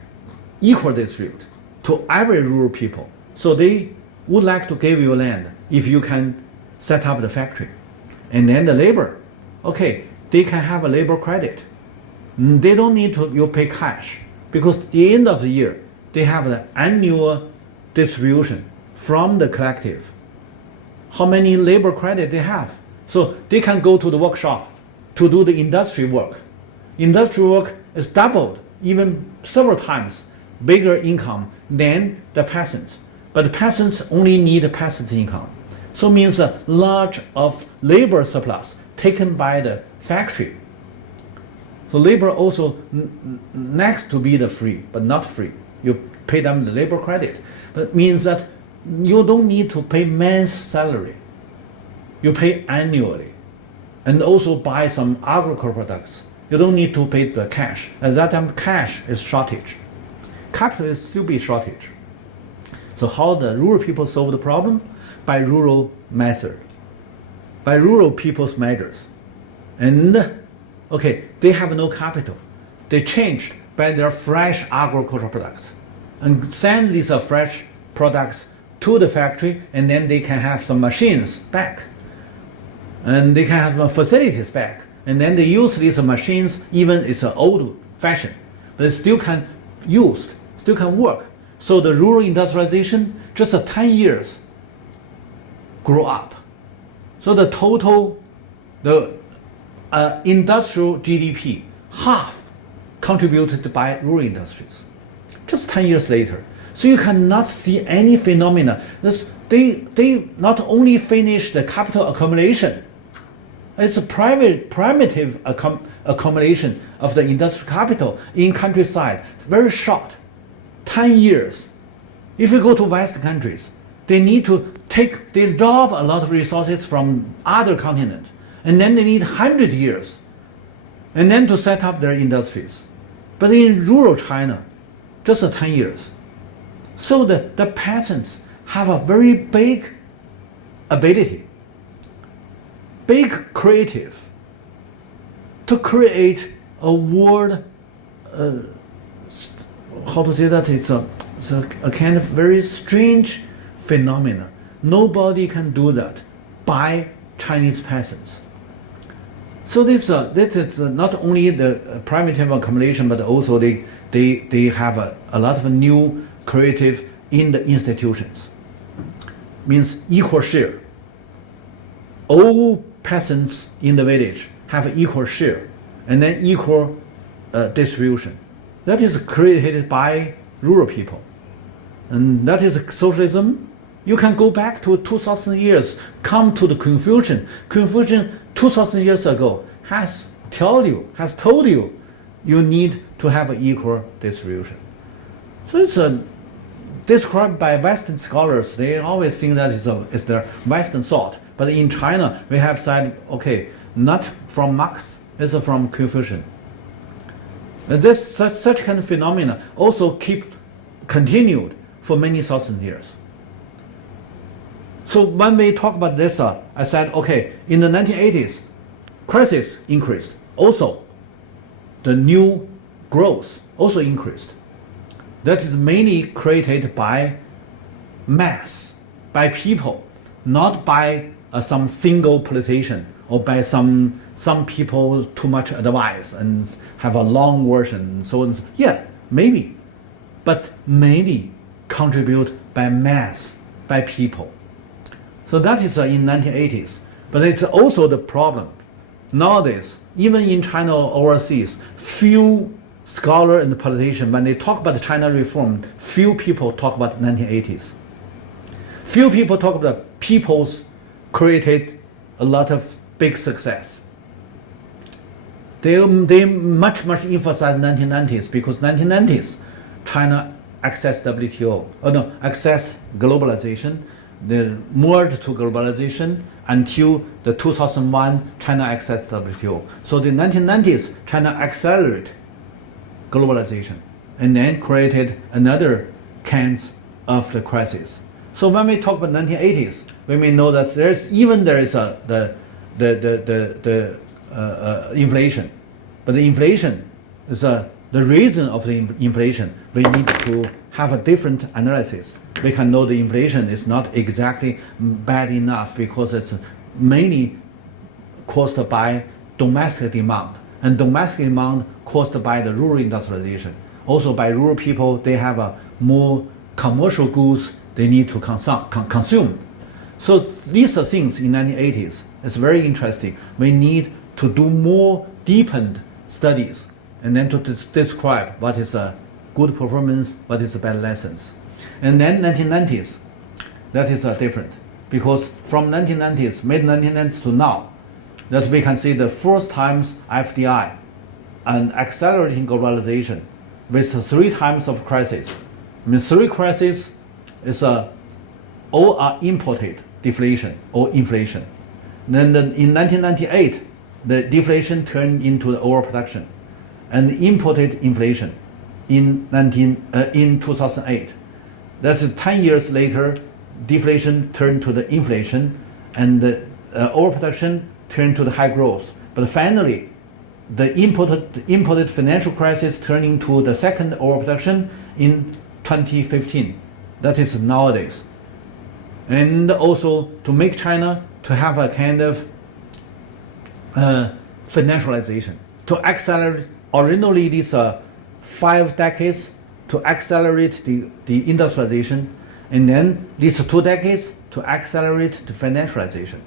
equal distribute to every rural people. So they would like to give you land if you can set up the factory. And then the labor, okay, they can have a labor credit. They don't need to you pay cash because at the end of the year, they have the annual distribution from the collective. How many labor credit they have. So they can go to the workshop to do the industry work. Industrial work is doubled, even several times bigger income than the peasants. But the peasants only need a peasant's income. So it means a large of labor surplus taken by the factory. So labor also next to be the free, but not free. You pay them the labor credit. But it means that you don't need to pay man's salary. You pay annually. And also buy some agricultural products. You don't need to pay the cash. At that time, cash is shortage. Capital is still be shortage. So how the rural people solve the problem? By rural method. By rural people's measures. And, okay, they have no capital. They changed by their fresh agricultural products. And send these fresh products to the factory, and then they can have some machines back. And they can have some facilities back. And then they use these machines, even it's an old fashion, but it still can used, still can work. So the rural industrialization, just 10 years, grow up. So the total, the industrial GDP, half contributed by rural industries, just 10 years later. So you cannot see any phenomena. They not only finish the capital accumulation, it's a primitive accumulation of the industrial capital in countryside, very short, 10 years. If you go to West countries, they need to they rob a lot of resources from other continents, and then they need 100 years, and then to set up their industries. But in rural China, just 10 years. So the peasants have a very big ability, big creative, to create a world, how to say that, it's a kind of very strange phenomenon. Nobody can do that by Chinese peasants. So this is not only the primitive accumulation, but also they have a lot of new creative in the institutions. Means equal share. All peasants in the village have equal share, and then equal distribution. That is created by rural people, and that is socialism. You can go back to 2,000 years, come to the Confucian. Confucian 2,000 years ago has told you you need to have an equal distribution. So it's described by Western scholars. They always think that it's the Western thought. But in China, we have said, okay, not from Marx, it's from Confucian. And such kind of phenomena also continued for many thousand years. So when we talk about this, I said, okay, in the 1980s, crisis increased. Also, the new growth also increased. That is mainly created by mass, by people, not by some single politician or by some people too much advice and have a long version and so on. Yeah, maybe, but mainly contribute by mass, by people. So that is in 1980s. But it's also the problem. Nowadays, even in China or overseas, few scholars and politicians, when they talk about China reform, few people talk about 1980s. Few people talk about people's created a lot of big success. They much emphasize 1990s because 1990s, China accessed WTO, accessed globalization. They merged to globalization until the 2001 China accessed WTO. So the 1990s, China accelerated globalization and then created another kinds of the crisis. So when we talk about 1980s, we may know that there is inflation, but the inflation is the reason of the inflation. We need to have a different analysis. We can know the inflation is not exactly bad enough because it's mainly caused by domestic demand, and domestic demand caused by the rural industrialization. Also by rural people, they have a more commercial goods they need to consume. So these are things in 1980s. It's very interesting. We need to do more deepened studies and then to describe what is a good performance, what is a bad lessons. And then 1990s, that is different because from 1990s, mid-1990s to now, that we can see the first times FDI and accelerating globalization with 3 times of crisis. I mean, 3 crises is all are imported deflation or inflation. Then in 1998, the deflation turned into the overproduction, and imported inflation in 2008. That's 10 years later, deflation turned to the inflation, and the overproduction turned to the high growth. But finally, the imported financial crisis turned into the second overproduction in 2015. That is nowadays. And also to make China to have a kind of financialization, to accelerate originally these 5 decades to accelerate the industrialization, and then these 2 decades to accelerate the financialization.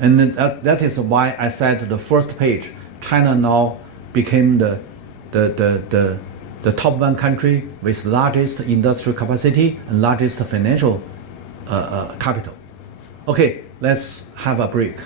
And that is why I said the first page, China now became the top 1 country with largest industrial capacity and largest financial capital. Okay, let's have a break.